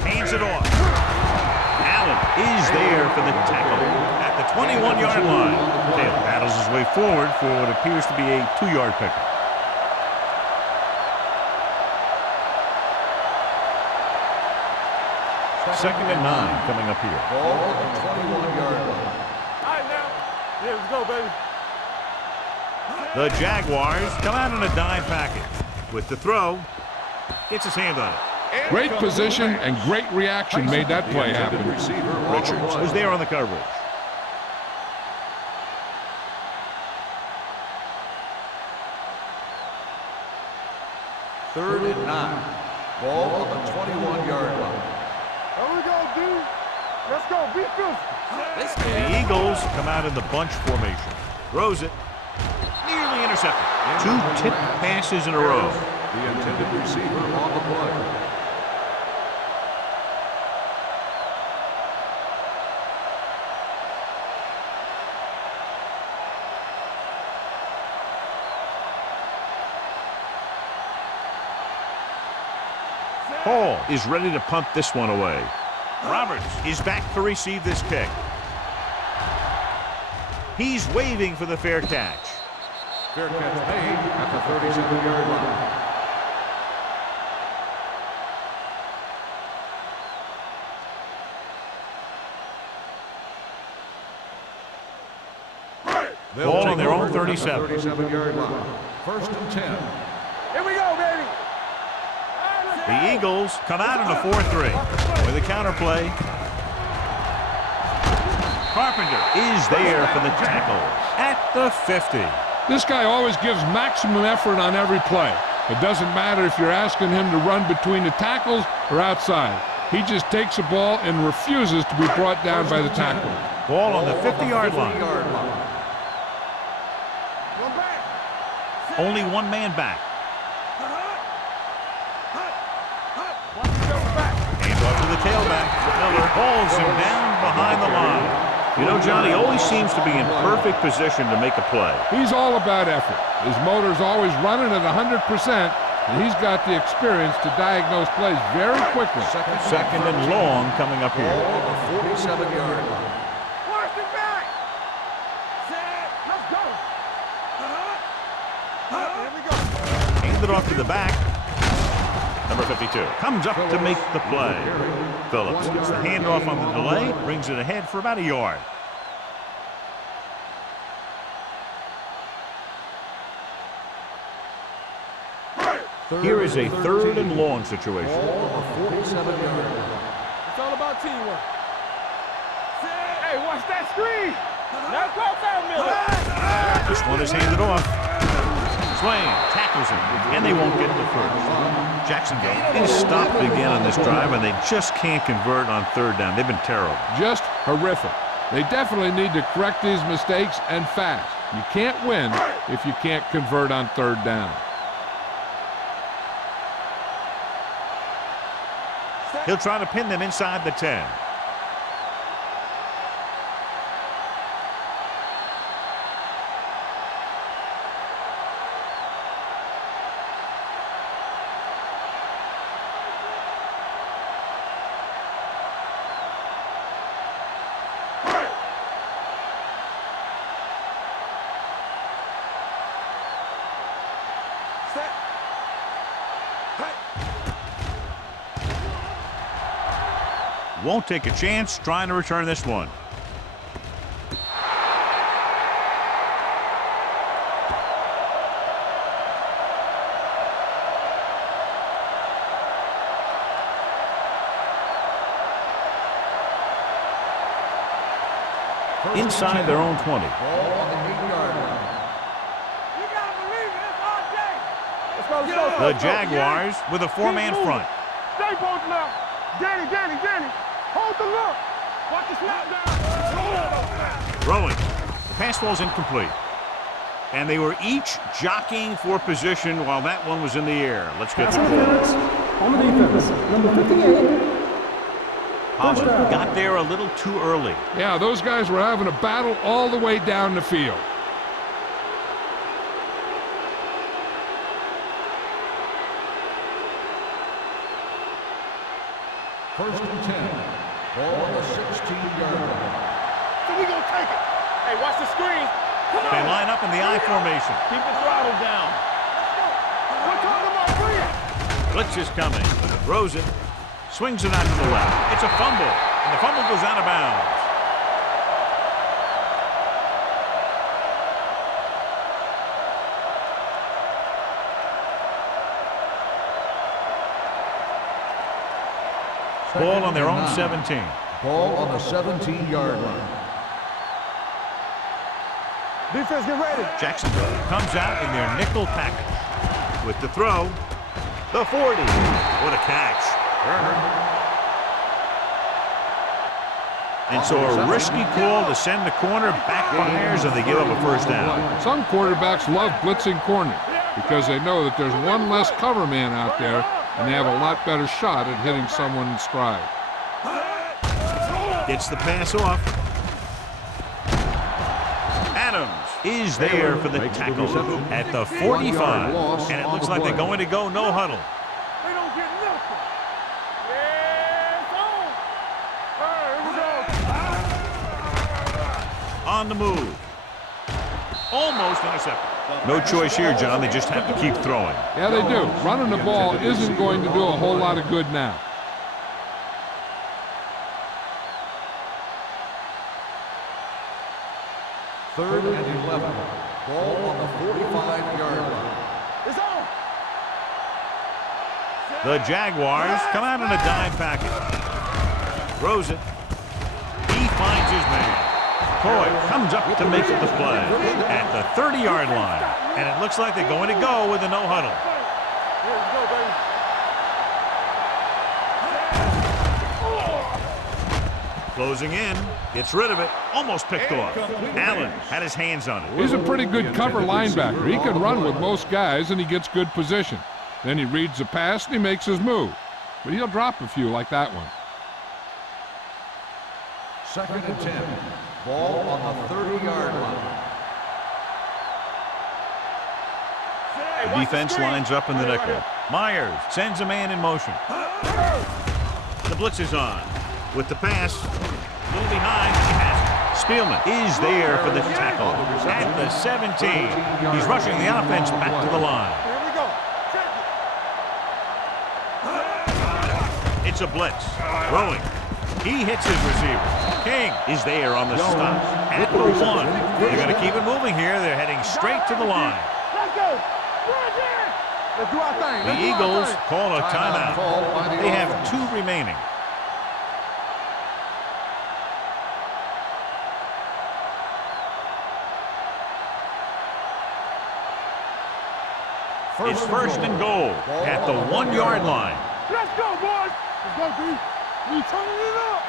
Hands it off. Allen is there for the tackle at the 21-yard line. Taylor battles his way forward for what appears to be a 2-yard pickup. Second and 9 coming up here. Ball on the 21-yard line. All right, now. Yeah, let's go, baby. The Jaguars come out in a dime package. With the throw, gets his hand on it. Great position and great reaction made that play happen. Richards was there on the coverage. Third and 9. Ball on the 21-yard line. There we go, dude. Let's go. Be physical. The Eagles come out in the bunch formation. Throws it. Nearly intercepted. 2 tipped passes in a row. The intended receiver on the play. Hall is ready to punt this one away. Roberts is back to receive this kick. He's waving for the fair catch. Fair catch made at the 37-yard line. Ball on their own 37. 37-yard line. First and 10. Here we go, baby. The Eagles come out in a 4-3 with a counter play. Carpenter is there for the tackle at the 50. This guy always gives maximum effort on every play. It doesn't matter if you're asking him to run between the tackles or outside. He just takes the ball and refuses to be brought down by the tackle. Ball on the 50-yard line. One back. Only one man back. Hands off to the tailback. Miller hauls him down behind the line. You know, John, he always seems to be in perfect position to make a play. He's all about effort. His motor's always running at 100%, and he's got the experience to diagnose plays very quickly. Second and long coming up here. Ball on the 47-yard line. Force it back. Set. Let's go. Here we go. Hand it off to the back. Number 52 comes up to make the play. Phillips gets the handoff on the delay, brings it ahead for about a yard. Here is a third and long situation. Ball on the 47-yard line. It's all about teamwork. Hey, watch that screen. Now cross out, Miller. This one is handed off. Swain tackles him, and they won't get the first. Jacksonville is stopped again on this drive, and they just can't convert on third down. They've been terrible. Just horrific. They definitely need to correct these mistakes and fast. You can't win if you can't convert on third down. He'll try to pin them inside the 10. Won't take a chance trying to return this one. Inside their own 20. Ball on the 8-yard line. You gotta believe it. It's our day. Let's go. The Jaguars with a 4-man front. Stay both left. Danny. Hold the look. Watch the snap down. Throwing. The pass ball's incomplete. And they were each jockeying for position while that one was in the air. Let's get Pass the interference on the defense. Number 58. Holland got there a little too early. Yeah, those guys were having a battle all the way down the field. First and 10. Ball on the 16-yard line. So we gonna take it. Hey, watch the screen. Come They on. line up in the I formation. Keep the throttle down. We're talking about free it. Blitz is coming. Throws it. Swings it out to the left. It's a fumble. And the fumble goes out of bounds. Ball on their own 17. Ball on the 17-yard line. Defense, get ready. Jacksonville comes out in their nickel package. With the throw, the 40. What a catch. And so a risky call to send the corner backfires and they give up a first down. Some quarterbacks love blitzing corner because they know that there's one less cover man out there and they have a lot better shot at hitting someone in stride. Gets the pass off. Adams is there for the tackle at the 45. And it looks like they're going to go no huddle. They don't get nothing. Yeah, it's on. All right, here we go. On the move. Almost intercepted. No choice here, John. They just have to keep throwing. Yeah, they do. Running the ball isn't going to do a whole lot of good now. Third and 11. Ball on the 45-yard line. It's on. The Jaguars come out in a dime package. Throws it. He finds his man. Coy comes up to make the play at the 30-yard line. And it looks like they're going to go with a no huddle. Here we go, baby. Closing in. Gets rid of it. Almost picked off. Allen had his hands on it. He's a pretty good cover linebacker. He can run with most guys and he gets good position. Then he reads the pass and he makes his move. But he'll drop a few like that one. Second and 10. Ball on the 30-yard line. The defense lines up in the nickel. Myers sends a man in motion. The blitz is on. With the pass, a little behind, he has it. Spielman is there for the tackle at the 17. He's rushing the offense back to the line. Here we go. Check it. It's a blitz. Throwing. He hits his receiver. King is there on the stop at the 1. They're going to keep it moving here. They're heading straight to the line. Let's go. Let's do our thing. The Eagles call a timeout. They have 2 remaining. It's first and goal at the 1-yard line. Let's go, boys. Let's go, D. We turning it up.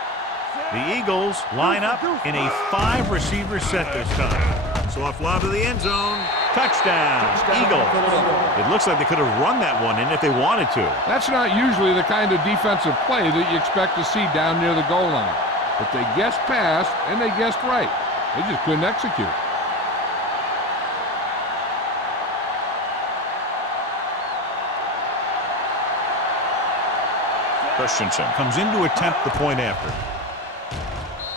The Eagles line up in a 5-receiver set this time. So a fly to the end zone. Touchdown, Eagles. It looks like they could have run that one in if they wanted to. That's not usually the kind of defensive play that you expect to see down near the goal line. But they guessed pass, and they guessed right. They just couldn't execute. Christensen comes in to attempt the point after.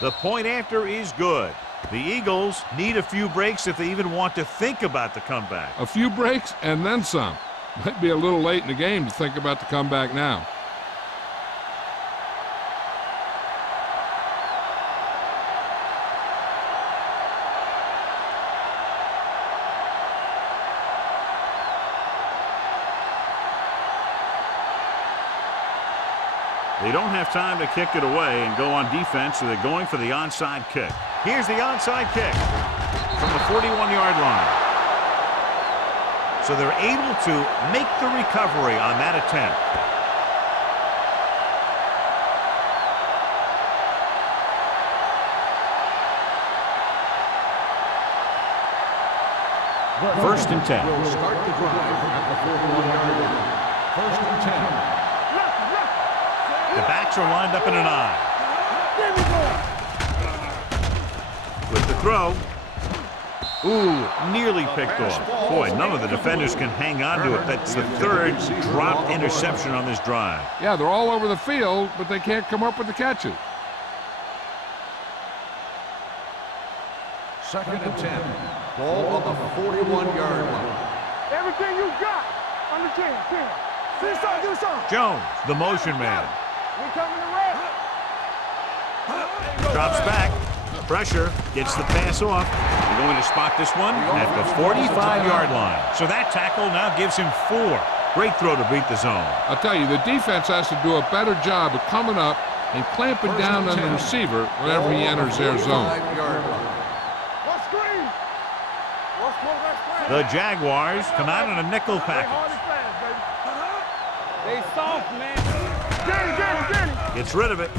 The point after is good. The Eagles need a few breaks if they even want to think about the comeback. A few breaks and then some. Might be a little late in the game to think about the comeback now. They don't have time to kick it away and go on defense, so they're going for the onside kick. Here's the onside kick from the 41-yard line. So they're able to make the recovery on that attempt. First and 10. Will start the drive at the 41-yard line. First and 10. The backs are lined up in an I. With the throw. Ooh, nearly picked off. Boy, none of the defenders can hang on to it. That's the third dropped interception on this drive. Yeah, they're all over the field, but they can't come up with the catches. Second and 10. Ball on the 41-yard line. Everything you got on the 10. Do something, do something. Jones, the motion man. We coming to rest. Drops back. Pressure. Gets the pass off. They're going to spot this one at the 45-yard line. So that tackle now gives him 4. Great throw to beat the zone. I'll tell you, the defense has to do a better job of coming up and clamping down on the receiver whenever he enters their zone. What screen? What's quarterback screen? The Jaguars come out in a nickel package. They soft, man. Danny. Gets rid of it.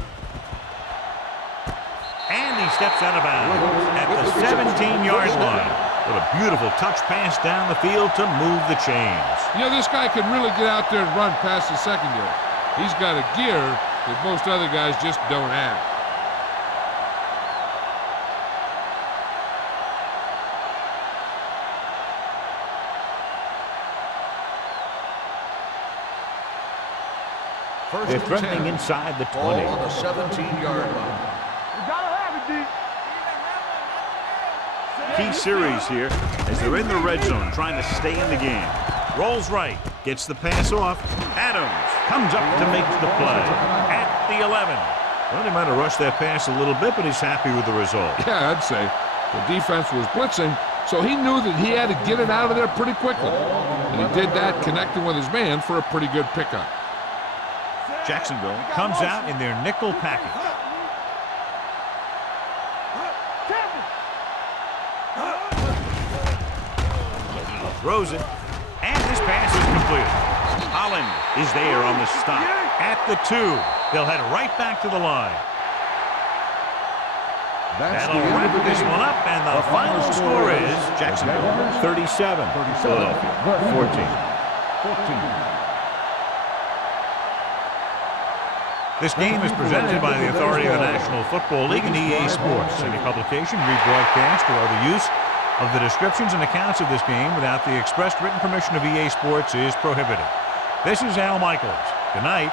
And he steps out of bounds at the 17-yard line. What a beautiful touch pass down the field to move the chains. You know, this guy can really get out there and run past the secondary. He's got a gear that most other guys just don't have. They're threatening inside the 20. Ball on the 17-yard line. You gotta have it, D. Key series here as they're in the red zone trying to stay in the game. Rolls right, gets the pass off. Adams comes up to make the play at the 11. Well, they might have rushed that pass a little bit, but he's happy with the result. Yeah, I'd say. The defense was blitzing, so he knew that he had to get it out of there pretty quickly. And he did that connecting with his man for a pretty good pickup. Jacksonville comes out in their nickel package. Throws it, and this pass is completed. Holland is there on the stop at the 2. They'll head right back to the line. That'll wrap this one up, and the final score is Jacksonville 37, Philadelphia 14. This game is presented by the authority of the National Football League and EA Sports. Any publication, rebroadcast, or other use of the descriptions and accounts of this game without the expressed written permission of EA Sports is prohibited. This is Al Michaels. Good night.